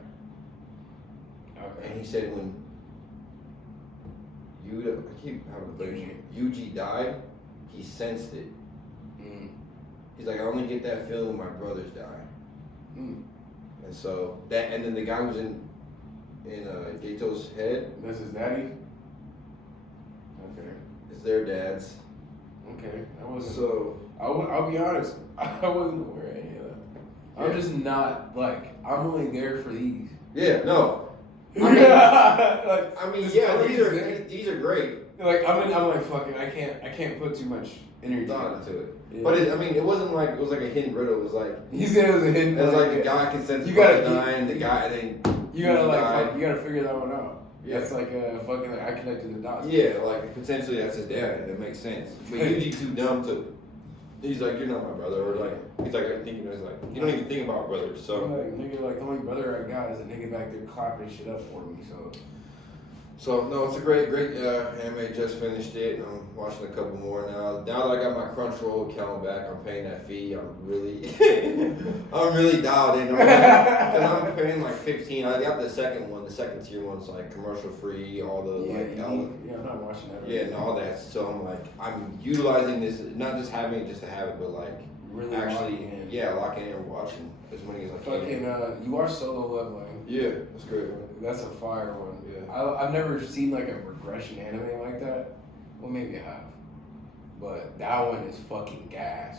Okay. And he said when Yuji died, he sensed it. Mm. He's like, I only get that feeling when my brothers die. Mm. And so and then the guy who's in Gato's head. That's his daddy? Okay. It's their dads. Okay. I wasn't. So I'll be honest. I wasn't aware of any of that. I'm just not like I'm only there for these. yeah, no. These These are great. Like I'm like fucking. I can't put too much energy Thought into it. Yeah. But it wasn't like it was like a hidden riddle. It was like he said it was a hidden. it was like the guy can sense you gotta dying. The guy and then you gotta died. you gotta figure that one out. Yeah. That's like a fucking like I connected the dots. Yeah, like potentially that's his dad. That makes sense. But Yuji too dumb to He's like, you're not my brother, or like, he's like, I think you don't even think about brothers, so. Like, nigga, like, the only brother I got is a nigga back there clapping shit up for me, so. So, no, it's a great anime. Just finished it. I'm watching a couple more now. Now that I got my Crunchyroll account back, I'm paying that fee. I'm really dialed in. I'm paying like 15. I got the second one. The second tier one's like commercial free. All the I'm not watching that. Yeah, and all that. So I'm like, I'm utilizing this, not just having it just to have it, but like really actually, locking locking in and watching as many as I can. Fucking, you watch Solo Leveling? Yeah, that's great. That's a fire one. Yeah. I've never seen like a regression anime like that. Well, maybe I have. But that one is fucking gas.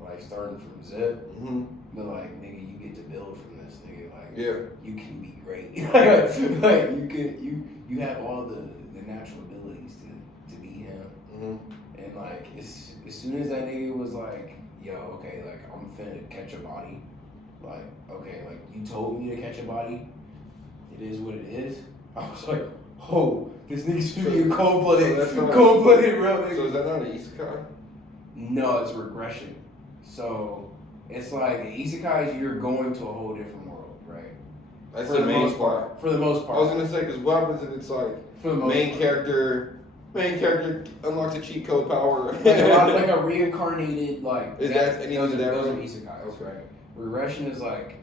Like starting from Zip. Mm-hmm. But like, nigga, you get to build from this, nigga. Like, yeah, you can be great. Like you have all the natural abilities to be him. Mm-hmm. And like, as soon as that nigga was like, yo, okay, like I'm finna catch a body. Like, okay, like you told me to catch a body. It is what it is. I was like, oh, this nigga's should be a cold-blooded real nigga. So is that not an isekai? No, it's regression. So it's like isekai is you're going to a whole different world, right? That's the main part. For the most part. I was gonna say because what happens if it's like for the most main part. character unlocks a cheat code power. like a reincarnated like. Is that any of that? Those are isekais, right? Regression is like.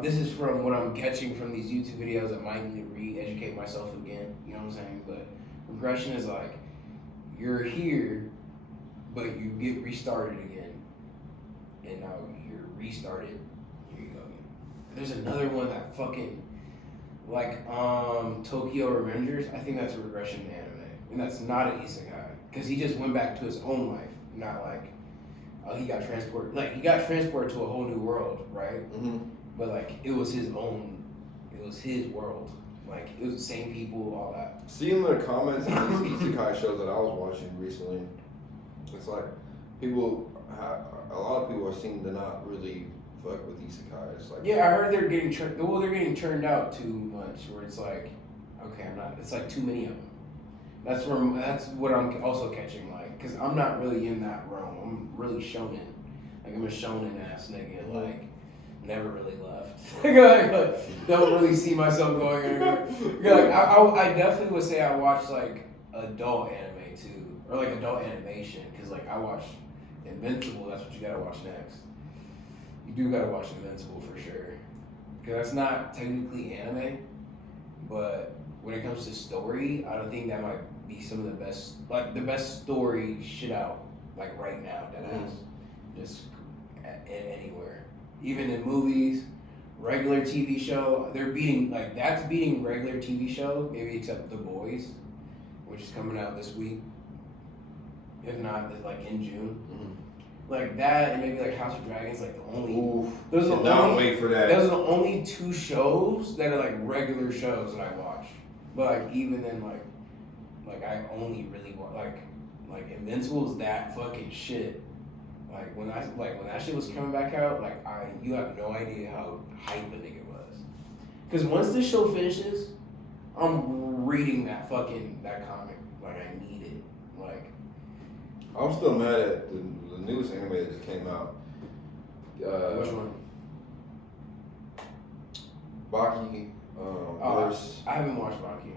This is from what I'm catching from these YouTube videos. I might need to re-educate myself again. You know what I'm saying? But regression is like you're here, but you get restarted again, and now you're restarted. Here you go again. There's another one that fucking like Tokyo Revengers. I think that's a regression anime, and that's not an isekai because he just went back to his own life, not like. Oh, he got transported. Like, he got transported to a whole new world, right? Mm-hmm. But, like, it was his own. It was his world. Like, it was the same people, all that. Seeing the comments on these isekai shows that I was watching recently, it's like a lot of people are seeming to not really fuck with isekai. It's like, yeah, I heard they're getting turned out too much. Where it's like, okay, I'm not. It's like too many of them. That's what I'm also catching. Like, cause I'm not really in that realm. I'm really shonen. Like I'm a shonen ass nigga. Like, never really left. like, don't really see myself going anywhere. Like, I definitely would say I watch like adult anime too, or like adult animation. Cause like I watch Invincible. That's what you gotta watch next. You do gotta watch Invincible for sure. Cause that's not technically anime, but when it comes to story, I don't think that might be some of the best, like the best story shit out, like right now that has just anywhere, even in movies, regular TV show. They're beating that's beating regular TV show, maybe except The Boys, which is coming out this week. If not, it's like in June. Mm-hmm. Like that, and maybe like House of Dragons, like the only. Oof. Those are the only. Wait for that. Those are the only two shows that are like regular shows that I watch. But like even then, like I only really watch like Invincible is that fucking shit. Like when that shit was coming back out, like you have no idea how hype a nigga was. Cause once this show finishes, I'm reading that comic. Like I need it. Like I'm still mad at the newest anime that just came out. which one? Baki. I haven't watched Baki in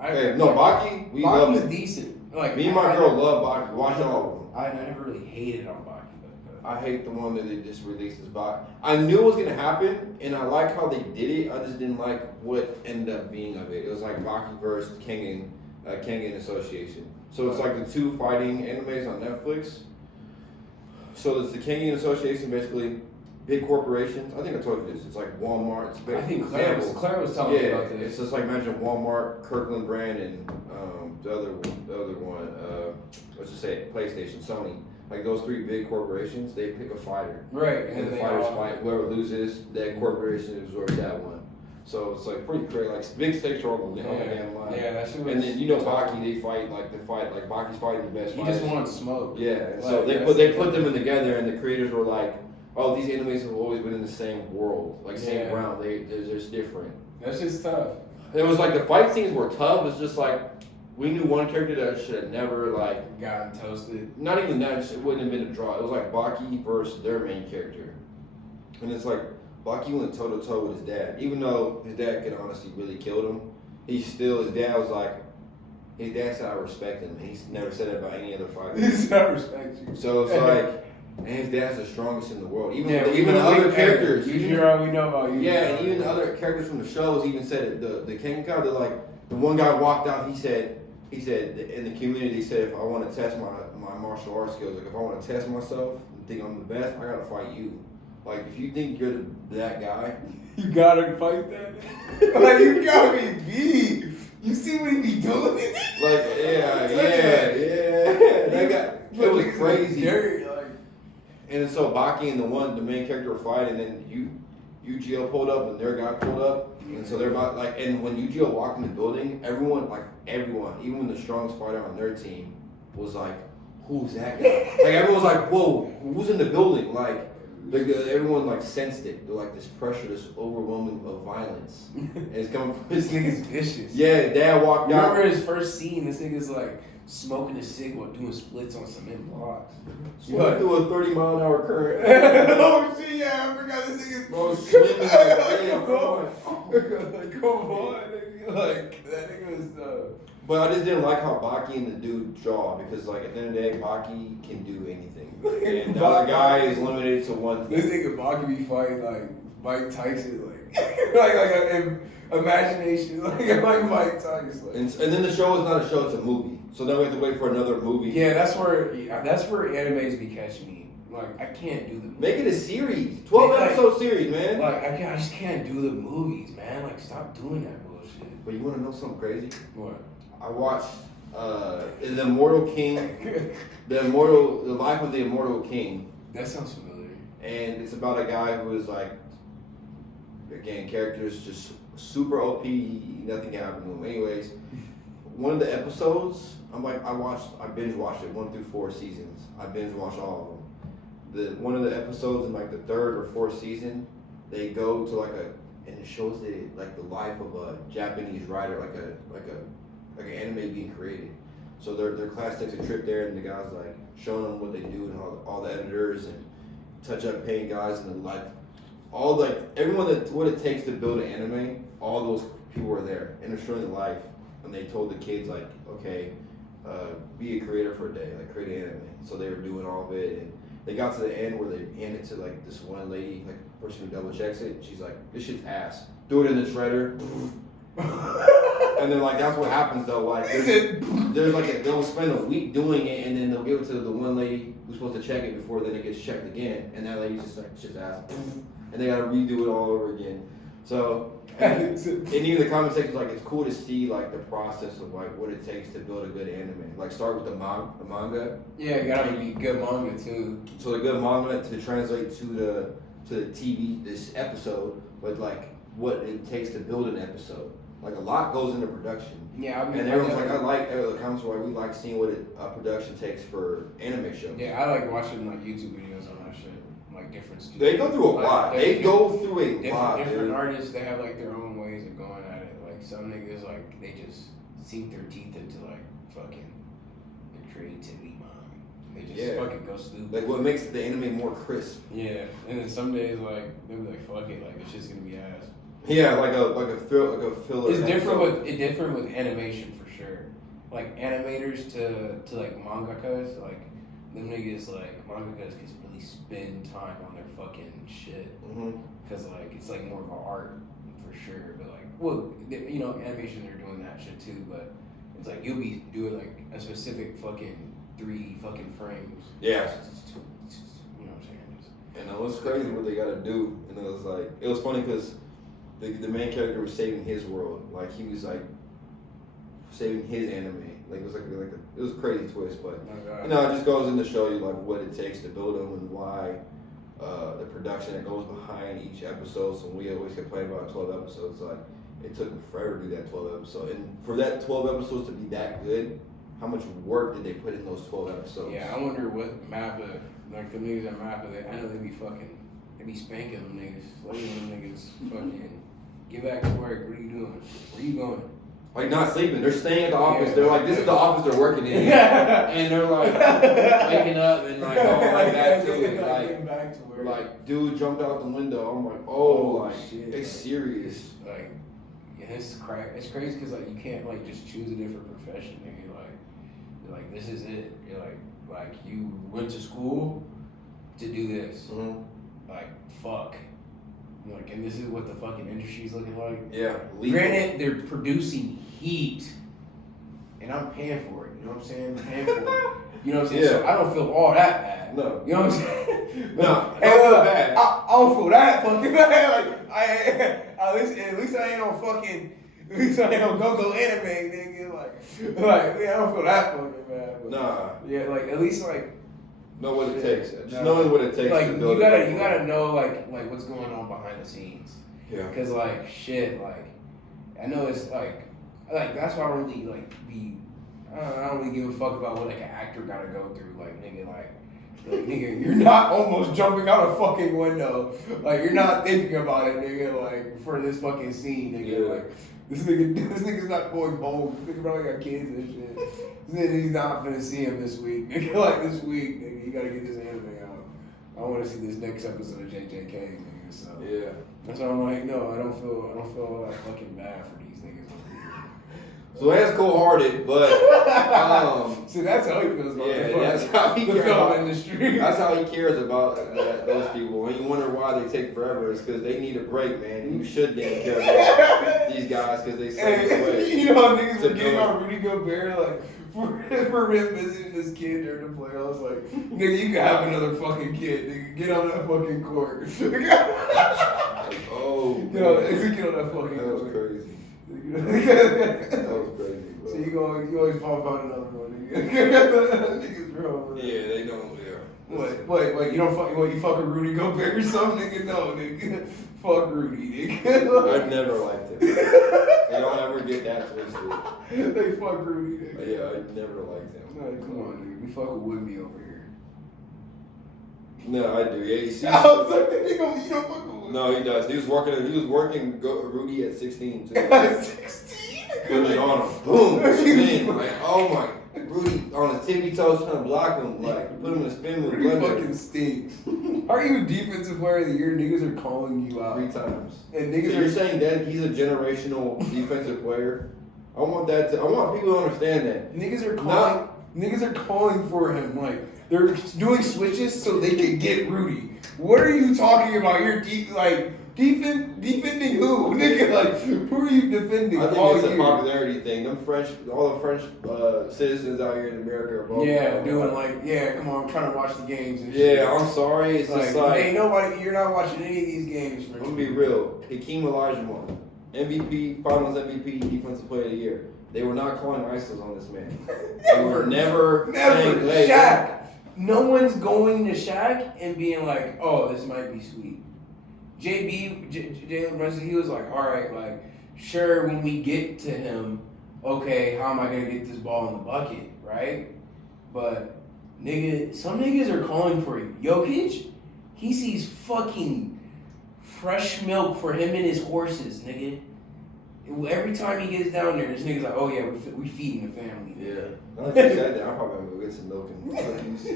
a minute. Baki. We love Baki's it. decent. Like me and my girl love Baki. Watch all of them. I never really hated on Baki. I hate the one that they just released as Baki. I knew it was gonna happen, and I like how they did it. I just didn't like what ended up being of it. It was like Baki versus Kengan Association. So it's like the two fighting animes on Netflix. So it's the Kengan Association, basically big corporations. I think I told you this. It's like Walmart. It's I think Claire was telling me about this. It's just like imagine Walmart, Kirkland brand, and the other one. Let's just say PlayStation, Sony. Like those three big corporations, they pick a fighter. Right. And the fighters fight. Whoever loses, that corporation absorbs that one. So it's like pretty crazy. Like big stakes are on the damn line. Yeah, that shit was. And then Baki, they fight like Baki's fighting the best. He fighters. just wanted smoke. Yeah. And so they put them in together, and the creators were like, "Oh, these animes have always been in the same world, like same ground. They're just different." That's just tough. It was like the fight scenes were tough. It's just like we knew one character that should have never like gotten toasted. Not even that, just, it wouldn't have been a draw. It was like Baki versus their main character, and it's like Baki went toe to toe with his dad, even though his dad could honestly really killed him. His dad was like, his dad said I respect him, and he's never said that about any other fighter. He said I respect you. So it's like, and his dad's the strongest in the world. Even we the know other characters. We know about you. Yeah, and even the other characters from the shows even said it. The Kenkai, they're like, the one guy walked out, he said in the community, they said, if I want to test my martial arts skills, like if I want to test myself and think I'm the best, I gotta fight you. Like if you think you're that guy, you gotta fight that. Like you gotta be beat. You see what he be doing? Like yeah. That guy, it was crazy. Scary, like. And so Baki and the main character were fighting, and then UGL pulled up and their guy pulled up, and so they're about like, and when UGL walked in the building, everyone, even the strongest fighter on their team was like, who's that guy? Like everyone was like, whoa, who's in the building? Like everyone like sensed it. They're like this pressure, this overwhelming of violence, and it's coming from This nigga's vicious. Yeah, dad walked out. Remember his first scene? This nigga's like smoking a cig while doing splits on cement blocks. Swung through a 30-mile-an-hour current. Oh shit! Yeah, I forgot this nigga's. Bro, swimming like, damn, come on, nigga. Like that nigga was. But I just didn't like how Baki and the dude draw, because like at the end of the day, Baki can do anything, and the other guy is limited to one thing. This nigga Baki be fighting like Mike Tyson, like an imagination, like Mike Tyson. Like. And then the show is not a show; it's a movie. So then we have to wait for another movie. Yeah, that's where animes be catching me. Like I can't do the Make it a series, 12-episode series, man. Like I just can't do the movies, man. Like stop doing that bullshit. But you want to know something crazy? What? I watched The Immortal King, The Life of the Immortal King. That sounds familiar. And it's about a guy who is like, again, characters just super OP, nothing happened to him. Anyways, one of the episodes, I binge watched it 1 through 4 seasons. I binge watched all of them. One of the episodes in like the 3rd or 4th season, they go to and it shows the life of a Japanese writer, like an anime being created. So their class takes a trip there, and the guys like showing them what they do, and all the editors and touch-up paint guys, and everyone what it takes to build an anime. All those people were there, and they're showing the life, and they told the kids like, okay, be a creator for a day, like create an anime. So they were doing all of it, and they got to the end where they hand it to like this one lady, like the person who double checks it. She's like, this shit's ass. Do it in the shredder. And then like that's what happens though. Like there's like they'll spend a week doing it, and then they'll give it to the one lady who's supposed to check it before then it gets checked again, and that lady's just like shit's ass, and they gotta redo it all over again. So and even the comment section's like, it's cool to see like the process of like what it takes to build a good anime. Like start with the manga. Yeah, it gotta be good manga too. So the good manga to translate to the TV this episode, but like what it takes to build an episode. Like a lot goes into production. Yeah, I mean, and everyone's like, the comments were like, we like seeing what a production takes for anime shows. Yeah, I like watching like YouTube videos on that shit. Like different studios. They go through a lot. They go through a lot. Different artists, they have like their own ways of going at it. Like some niggas, like they just sink their teeth into like fucking the creativity mind. They just fucking go stupid. Like what makes the anime more crisp. Yeah, and then some days like they'll be like, fuck it, like it's just gonna be ass. Yeah, like a filler. It's different with animation for sure. Like animators to like mangakas, like them niggas like mangakas can really spend time on their fucking shit. Cause like it's like more of an art for sure. But like, well, you know, animation they're doing that shit too. But it's like you'll be doing like a specific fucking 3 fucking frames. Yeah. You know what I'm saying? And it was crazy what they gotta do. And it was funny because the main character was saving his world. Like he was like saving his anime. Like it was it was a crazy twist, but it just goes in to show you like what it takes to build them and why the production that goes behind each episode. So we always complain about 12 episodes. Like it took them forever to do that 12 episodes, and for that 12 episodes to be that good, how much work did they put in those 12 episodes? Yeah, I wonder what Mappa, like the niggas at Mappa, I know they be spanking them niggas, letting them niggas fucking get back to work. What are you doing? Where you going? like not sleeping. They're staying at the office. They're like, this is the office they're working in, Yeah. and they're like waking up and like going right back to it. Like dude jumped out the window. I'm like, oh shit, it's serious. Like, yeah, it's crazy because like you can't like just choose a different profession. Nigga. You're like this is it. You're like you went to school to do this. Mm-hmm. Like fuck. Like, and this is what the fucking industry's looking like. Yeah. Granted, they're producing heat, and I'm paying for it. You know what I'm saying? I'm paying for it. You know what I'm saying? Yeah. So I don't feel all that bad. No. You know what I'm saying? No. I don't feel bad. I don't feel that fucking bad. Like at least I ain't on fucking. At least I ain't on go-go anime, nigga. Like yeah, I don't feel that fucking bad. But nah. Yeah, like at least like. Know what it takes. Just knowing what it takes like, to build you gotta know like what's going on behind the scenes. Yeah. Cause like shit, like I know it's like that's why I don't really like I don't really give a fuck about what like an actor gotta go through. Like nigga, you're not almost jumping out a fucking window. Like you're not thinking about it, nigga. Like for this fucking scene, nigga. Yeah. Like this nigga's not going home. This nigga probably got kids and shit. He's not finna see him this week, nigga. Like this week, nigga, you gotta get this anime out. I want to see this next episode of JJK, nigga. So yeah, that's why I'm like, no, I don't feel all that fucking bad for these niggas. So that's cold-hearted, but see, that's how he feels about that's how he the cares film about, industry. That's how he cares about those people. And you wonder why they take forever. It's because they need a break, man. And you should damn care about these guys because they save the way. You know how niggas were getting on Rudy Gobert like for him visiting this kid during the playoffs. Like, nigga, you can have another fucking kid. Nigga, get on that fucking court. Oh, get on that fucking court. That was crazy. That was crazy, bro. So you always pop out another one, nigga. Niggas wrong. Yeah, they don't. Yeah. What? You don't fuck? What? You fucking Rudy Gobert or something, nigga? No, nigga. Fuck Rudy, nigga. I've never liked him. They don't ever get that twisted. They fuck Rudy, nigga. Yeah, I never liked him. No, come on, nigga. We fuck with Wimby over here. No, I do. Yeah, you see. I was like, you don't fuck with Wimby. No, he does. He was working Rudy at 16 too. At 16? It was on him. Boom. Spin. Like, oh my. Rudy on his tippy toes trying to block him. Like, put him in a spin move. Rudy fucking stinks. Are you defensive player of the year? Niggas are calling you out 3 times. And niggas so you're saying that he's a generational defensive player? I want people to understand that. Niggas are calling for him. Like, they're doing switches so they can get Rudy. What are you talking about? You're defending who? Nigga, like, who are you defending? I think it's a popularity thing. All the French citizens out here in America are both. Come on, I'm trying to watch the games and shit. Yeah, I'm sorry. It's just like. Ain't nobody, you're not watching any of these games. I'm going to be real. Hakeem Olajuwon, MVP, Finals MVP, Defensive Player of the Year. They were not calling ISOs on this man. They were never saying, hey, Shaq. No one's going to Shaq and being like, oh, this might be sweet. Jalen Brunson, he was like, all right, like, sure, when we get to him, okay, how am I going to get this ball in the bucket, right? But, nigga, some niggas are calling for you. Jokic, he sees fucking fresh milk for him and his horses, nigga. Every time he gets down there, this nigga's like, oh yeah, we feeding the family. Yeah. Now that you said that, I'm probably gonna go get some milk and cookies.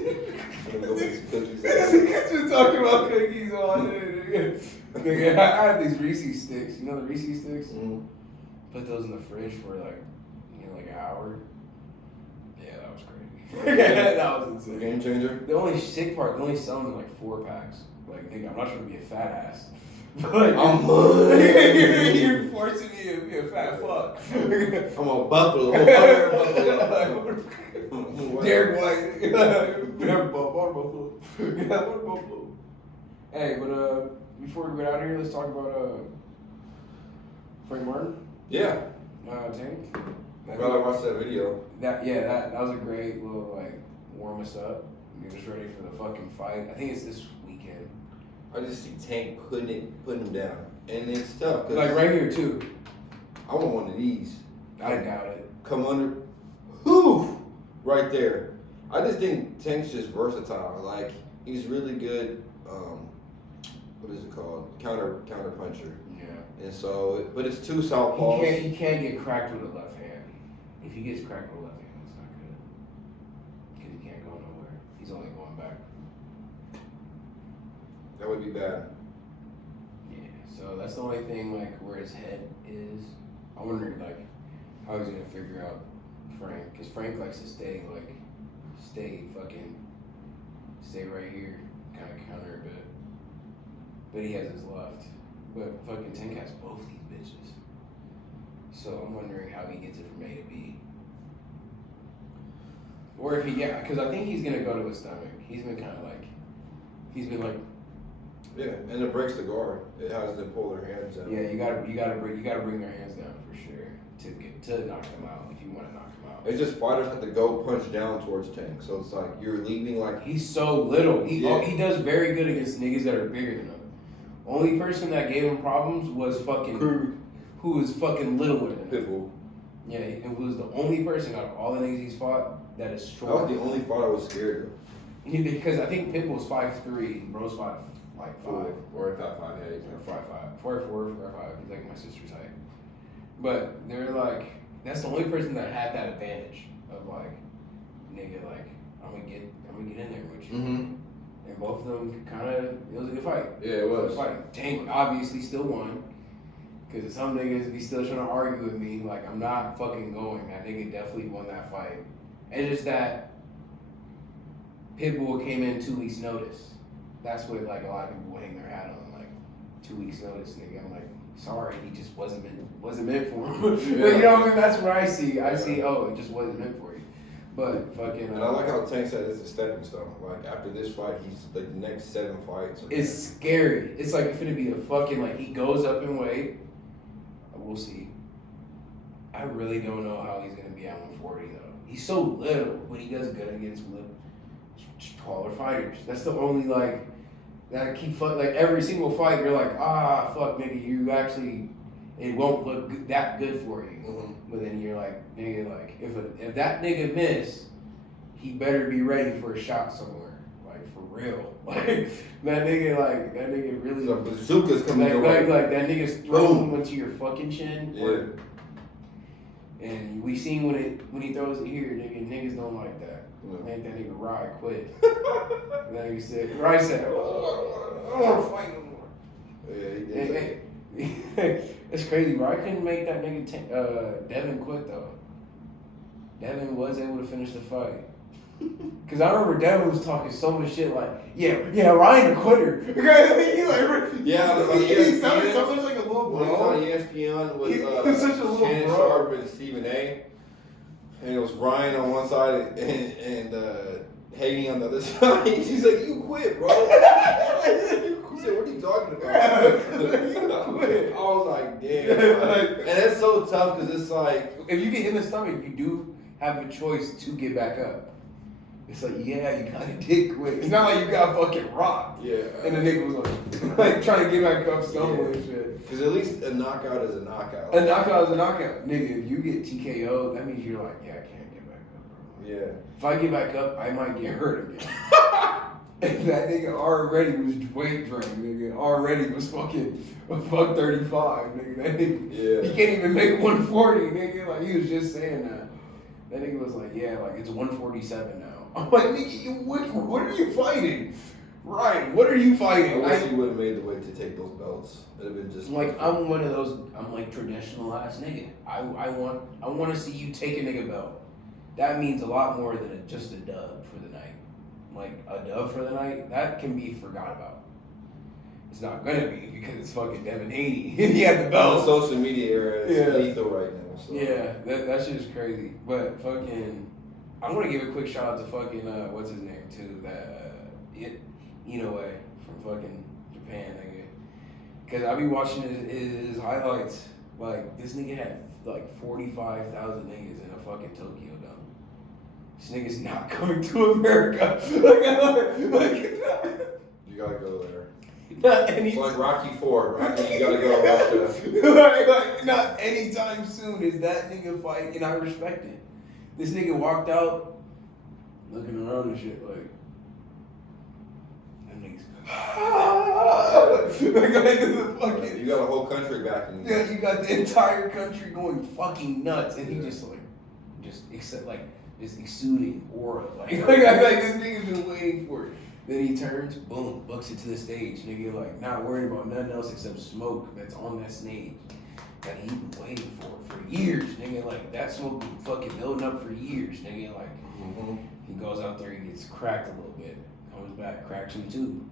I'm gonna go make some cookies. Niggas been talking about cookies all day, nigga. I had these Reese's sticks. You know the Reese's sticks? Mm-hmm. Put those in the fridge for like an hour. Yeah, that was crazy. That was insane. Game changer. The only sick part, they only sell them in like 4-packs. Like, nigga, I'm not trying to be a fat ass. But you're forcing me to be a fat fuck. I'm a buffalo. Derek White. Buffalo. Hey, but before we get out of here, let's talk about Frank Martin. Yeah. Tank. I'm glad I watched that video. That was a great little like warm us up. Get us ready for the fucking fight. I think it's this weekend. I just see Tank putting him down, and it's tough. Like right here too. I want one of these. I doubt it. Come under, whoo, right there. I just think Tank's just versatile. Like he's really good what is it called? Counter puncher. Yeah. And so, but it's two southpaws. He can't get cracked with a left hand. If he gets cracked with a left hand, it's not good. Because he can't go nowhere. He's only going back. That would be bad. Yeah. So that's the only thing, like, where his head is. I wonder, like, how he's gonna figure out Frank. Because Frank likes to stay right here, kind of counter a bit. But he has his left. But fucking Tank has both these bitches. So I'm wondering how he gets it from A to B. Or if because I think he's gonna go to his stomach. He's been like. Yeah, and it breaks the guard. It has them pull their hands down. Yeah, you gotta bring their hands down for sure to knock them out if you want to knock them out. It's just fighters have to go punch down towards Tank, so it's like you're leaving like He's so little. He does very good against niggas that are bigger than him. Only person that gave him problems was fucking who was fucking littler than him. Pitbull. Yeah, it was the only person out of all the niggas he's fought that is That short. was the only fight I was scared of. Because I think Pitbull's 5'3", bro's 5'5". Or 5'5", yeah, he's Or 5'5". 4'4", 5'5". He's like my sister's height. But they're like, that's the only person that had that advantage of like, nigga, like I'm gonna get in there with you. Mm-hmm. And both of them it was a good fight. Yeah, it was. It was a fight. Tank obviously still won. Because some niggas be still trying to argue with me, like I'm not fucking going. That nigga definitely won that fight. It's just that Pitbull came in 2 weeks notice. That's what like a lot of people hang their hat on, like 2 weeks notice, nigga. I'm like, sorry, he just wasn't meant for him. Yeah. You know what I mean? That's what I see. I see, oh, it just wasn't meant for you. But fucking. And I like how Tank said it's a stepping stone. Like after this fight, he's like the next 7 fights. It's scary. It's like it's gonna be a fucking like he goes up in weight. We'll see. I really don't know how he's gonna be at 140 though. He's so little, but he does good against taller fighters. That's the only like that keep like every single fight you're like fuck nigga, you actually it won't look that good for you. Mm-hmm. But then you're like nigga, like if that nigga miss, he better be ready for a shot somewhere, like for real. Like that nigga really. So bazooka's coming your way. Like that nigga's throwing into your fucking chin. Yeah. And we seen when he throws it here, niggas don't like that. No. Make that nigga Rye quit. That nigga said, Rye said, I don't want to fight no more. Yeah, he did. It's crazy. Rye couldn't make that nigga Devin quit though. Devin was able to finish the fight. Cause I remember Devin was talking so much shit like, yeah, Ryan a quitter. He sounded so much like a little When he was bro. on ESPN with He's such a little Shannon bro. Sharp and Stephen A. And it was Ryan on one side and Hagen on the other side. She's like, you quit, bro. He said, what are you talking about? I was like, damn. And it's so tough because it's like, if you get hit in the stomach, you do have a choice to get back up. It's like, yeah, you kind of did quit. It's not like you got fucking rocked. yeah. And the nigga was like trying to get back up, stumbling and shit. Because at least a knockout is a knockout. A knockout is a knockout. Nigga, if you get TKO'd, that means you're like, yeah, I can't get back up, bro. Yeah. If I get back up, I might get hurt again. And that nigga already was weight drained, nigga. Already was fucking a buck 35, nigga. That nigga, Yeah. he can't even make 140, nigga. Like, he was just saying that. That nigga was like, yeah, like, it's 147 now. I'm like, nigga, what are you fighting? Ryan, what are you I fighting? wish you would have made the way to take those belts. It'd have been just Like, I'm one of those, I'm like traditional ass nigga. I want to see you take a nigga belt. That means a lot more than just a dub for the night. Like, a dub for the night, that can be forgot about. It's not gonna be because it's fucking Devin Haney. He had the the belt. social media era is Yeah. lethal right now. So. Yeah, that shit is crazy. But fucking, I want to give a quick shout out to fucking, what's his name too? That, Inoue from fucking Japan, nigga. Cause I be watching his highlights. Like, this nigga had like 45,000 niggas in a fucking Tokyo Dome. This nigga's not coming to America. like, You gotta go there. not any. It's like Rocky IV. Rocky, you gotta go Russia. like, not anytime soon is that nigga fight, and I respect it. This nigga walked out, looking around and shit like, that nigga's the fucking. You got a whole country backing you. Yeah, you got the entire country going fucking nuts, and he just exuding aura, like this nigga's been waiting for it. Then he turns, boom, books it to the stage. Nigga, like, not worried about nothing else except smoke that's on that stage that he been waiting for years, nigga. Like, that smoke been fucking building up for years, nigga. Like, he goes out there, he gets cracked a little bit, comes back, cracks him too.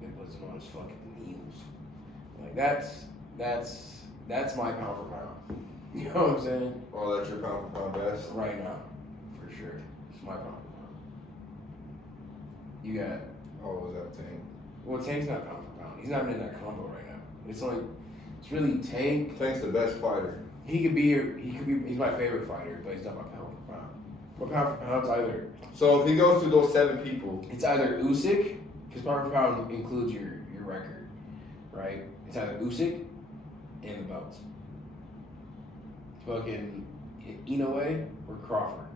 Then puts him on his fucking heels. Like, that's my pound for pound. You know what I'm saying? Oh, that's your pound for pound best? Right now, for sure. It's my pound for pound. You got. Oh, was that Tank? Well, Tank's not pound for pound. He's not in that combo right now. It's really Tank. Tank's the best fighter. He's my favorite fighter, but he's not my pound for pound. My pound for pound's either. So if he goes through those 7 people. It's either Usyk, because pound for pound includes your record, right? It's either Usyk and the belts. Fucking Inoue or Crawford.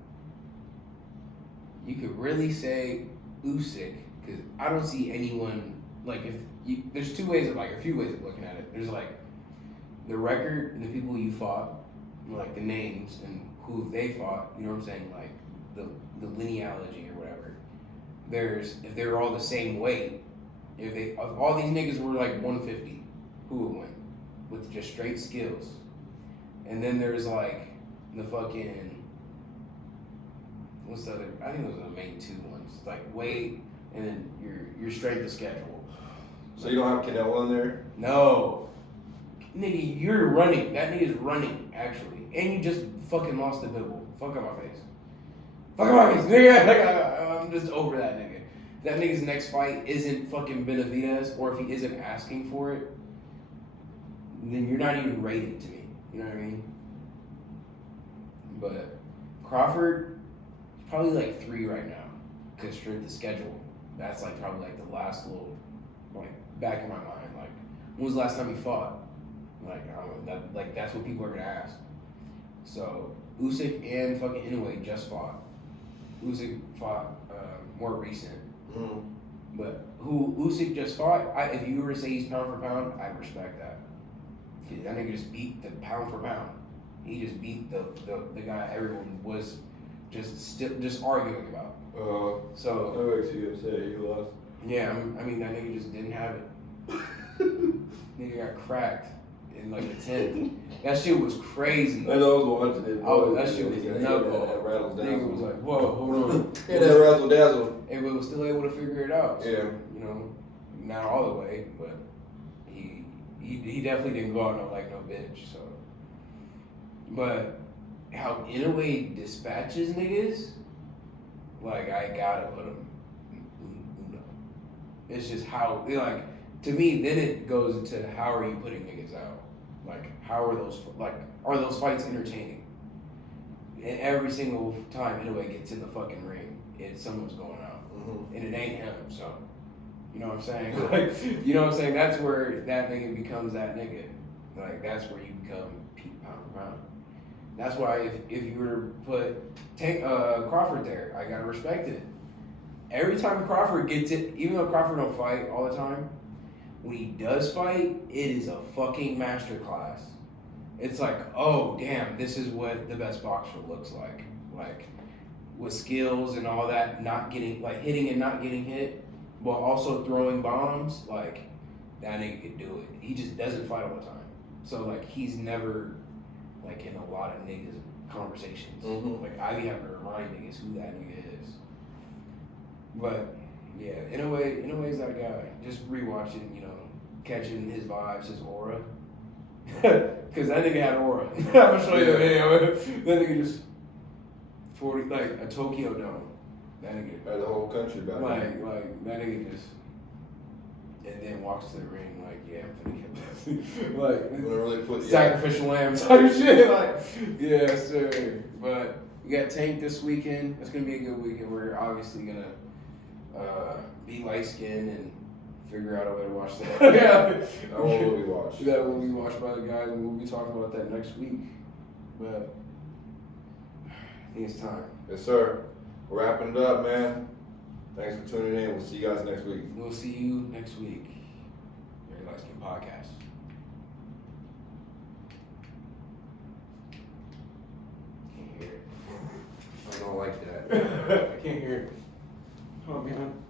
You could really say Usyk, because I don't see anyone, like, there's a few ways of looking at it. There's like the record and the people you fought, like the names and who they fought, you know what I'm saying, like the linealogy or whatever. If they're all the same weight, if all these niggas were like 150, who would win? With just straight skills. And then there's like the fucking, what's the other? I think those are the main 2 ones. Like weight and then your strength of schedule. So you don't have Canelo in there? No. Nigga, you're running. That nigga's running, actually. And you just fucking lost the Bible. Fuck out my face. Fuck out my face, nigga. Like, I'm just over that nigga. If that nigga's next fight isn't fucking Benavidez, or if he isn't asking for it, then you're not even rated to me. You know what I mean? But Crawford, probably like 3 right now, because strength of schedule. That's like probably like the last little, like, back in my mind. Like, when was the last time he fought? Like, I don't know, that's what people are gonna ask. So Usyk and fucking Inoue just fought. Usyk fought more recent. But who Usyk just fought, if you were to say he's pound for pound, I'd respect that. That nigga just beat the pound for pound. He just beat the guy everyone was just arguing about. So that makes you upset. He lost. Yeah, I mean that nigga just didn't have it. Nigga got cracked in like the 10th. That shit was crazy. I know I was watching it. Oh, that shit was nuts. That razzle dazzle. Nigga was like, whoa, hold on. Yeah, that razzle dazzle. And we was still able to figure it out. So, Yeah. You know, not all the way, but he definitely didn't go out like no bitch. So, but how Inoue dispatches niggas, like, I gotta put him uno. It's just how, like, to me, then it goes into how are you putting niggas out? Like, how are those fights entertaining? And every single time Inoue gets in the fucking ring, someone's going out. And it ain't him, so. You know what I'm saying? Like, you know what I'm saying? That's where that nigga becomes that nigga. Like, that's where you become pound for pound. That's why if you were to put Crawford there, I gotta respect it. Every time Crawford gets it, even though Crawford don't fight all the time, when he does fight, it is a fucking masterclass. It's like, oh damn, this is what the best boxer looks like. Like, with skills and all that, not getting, like, hitting and not getting hit, but also throwing bombs, like, that nigga could do it. He just doesn't fight all the time. So, like, he's never, like, in a lot of niggas' conversations. Like, I be having to remind niggas who that nigga is. But, yeah, Inoue's that guy. Just rewatching, you know, catching his vibes, his aura. Because that nigga had aura. I'm going to show you the video. That nigga just, 40, like, a Tokyo Dome. That nigga. The whole country back Like, that nigga just, and then walks to the ring like, yeah, I'm finna kill this. Like, really put sacrificial lamb type shit. Like, yeah, sir. But we got Tank this weekend. It's gonna be a good weekend. We're obviously gonna be light skinned and figure out a way to watch that. Yeah. That one will be watched. That will be watched by the guys, and we'll be talking about that next week. But I think it's time. Yes, sir. We're wrapping it up, man. Thanks for tuning in. We'll see you guys next week. We'll see you next week. Mexican podcast. Can't hear it. I don't like that. I can't hear it. Oh man.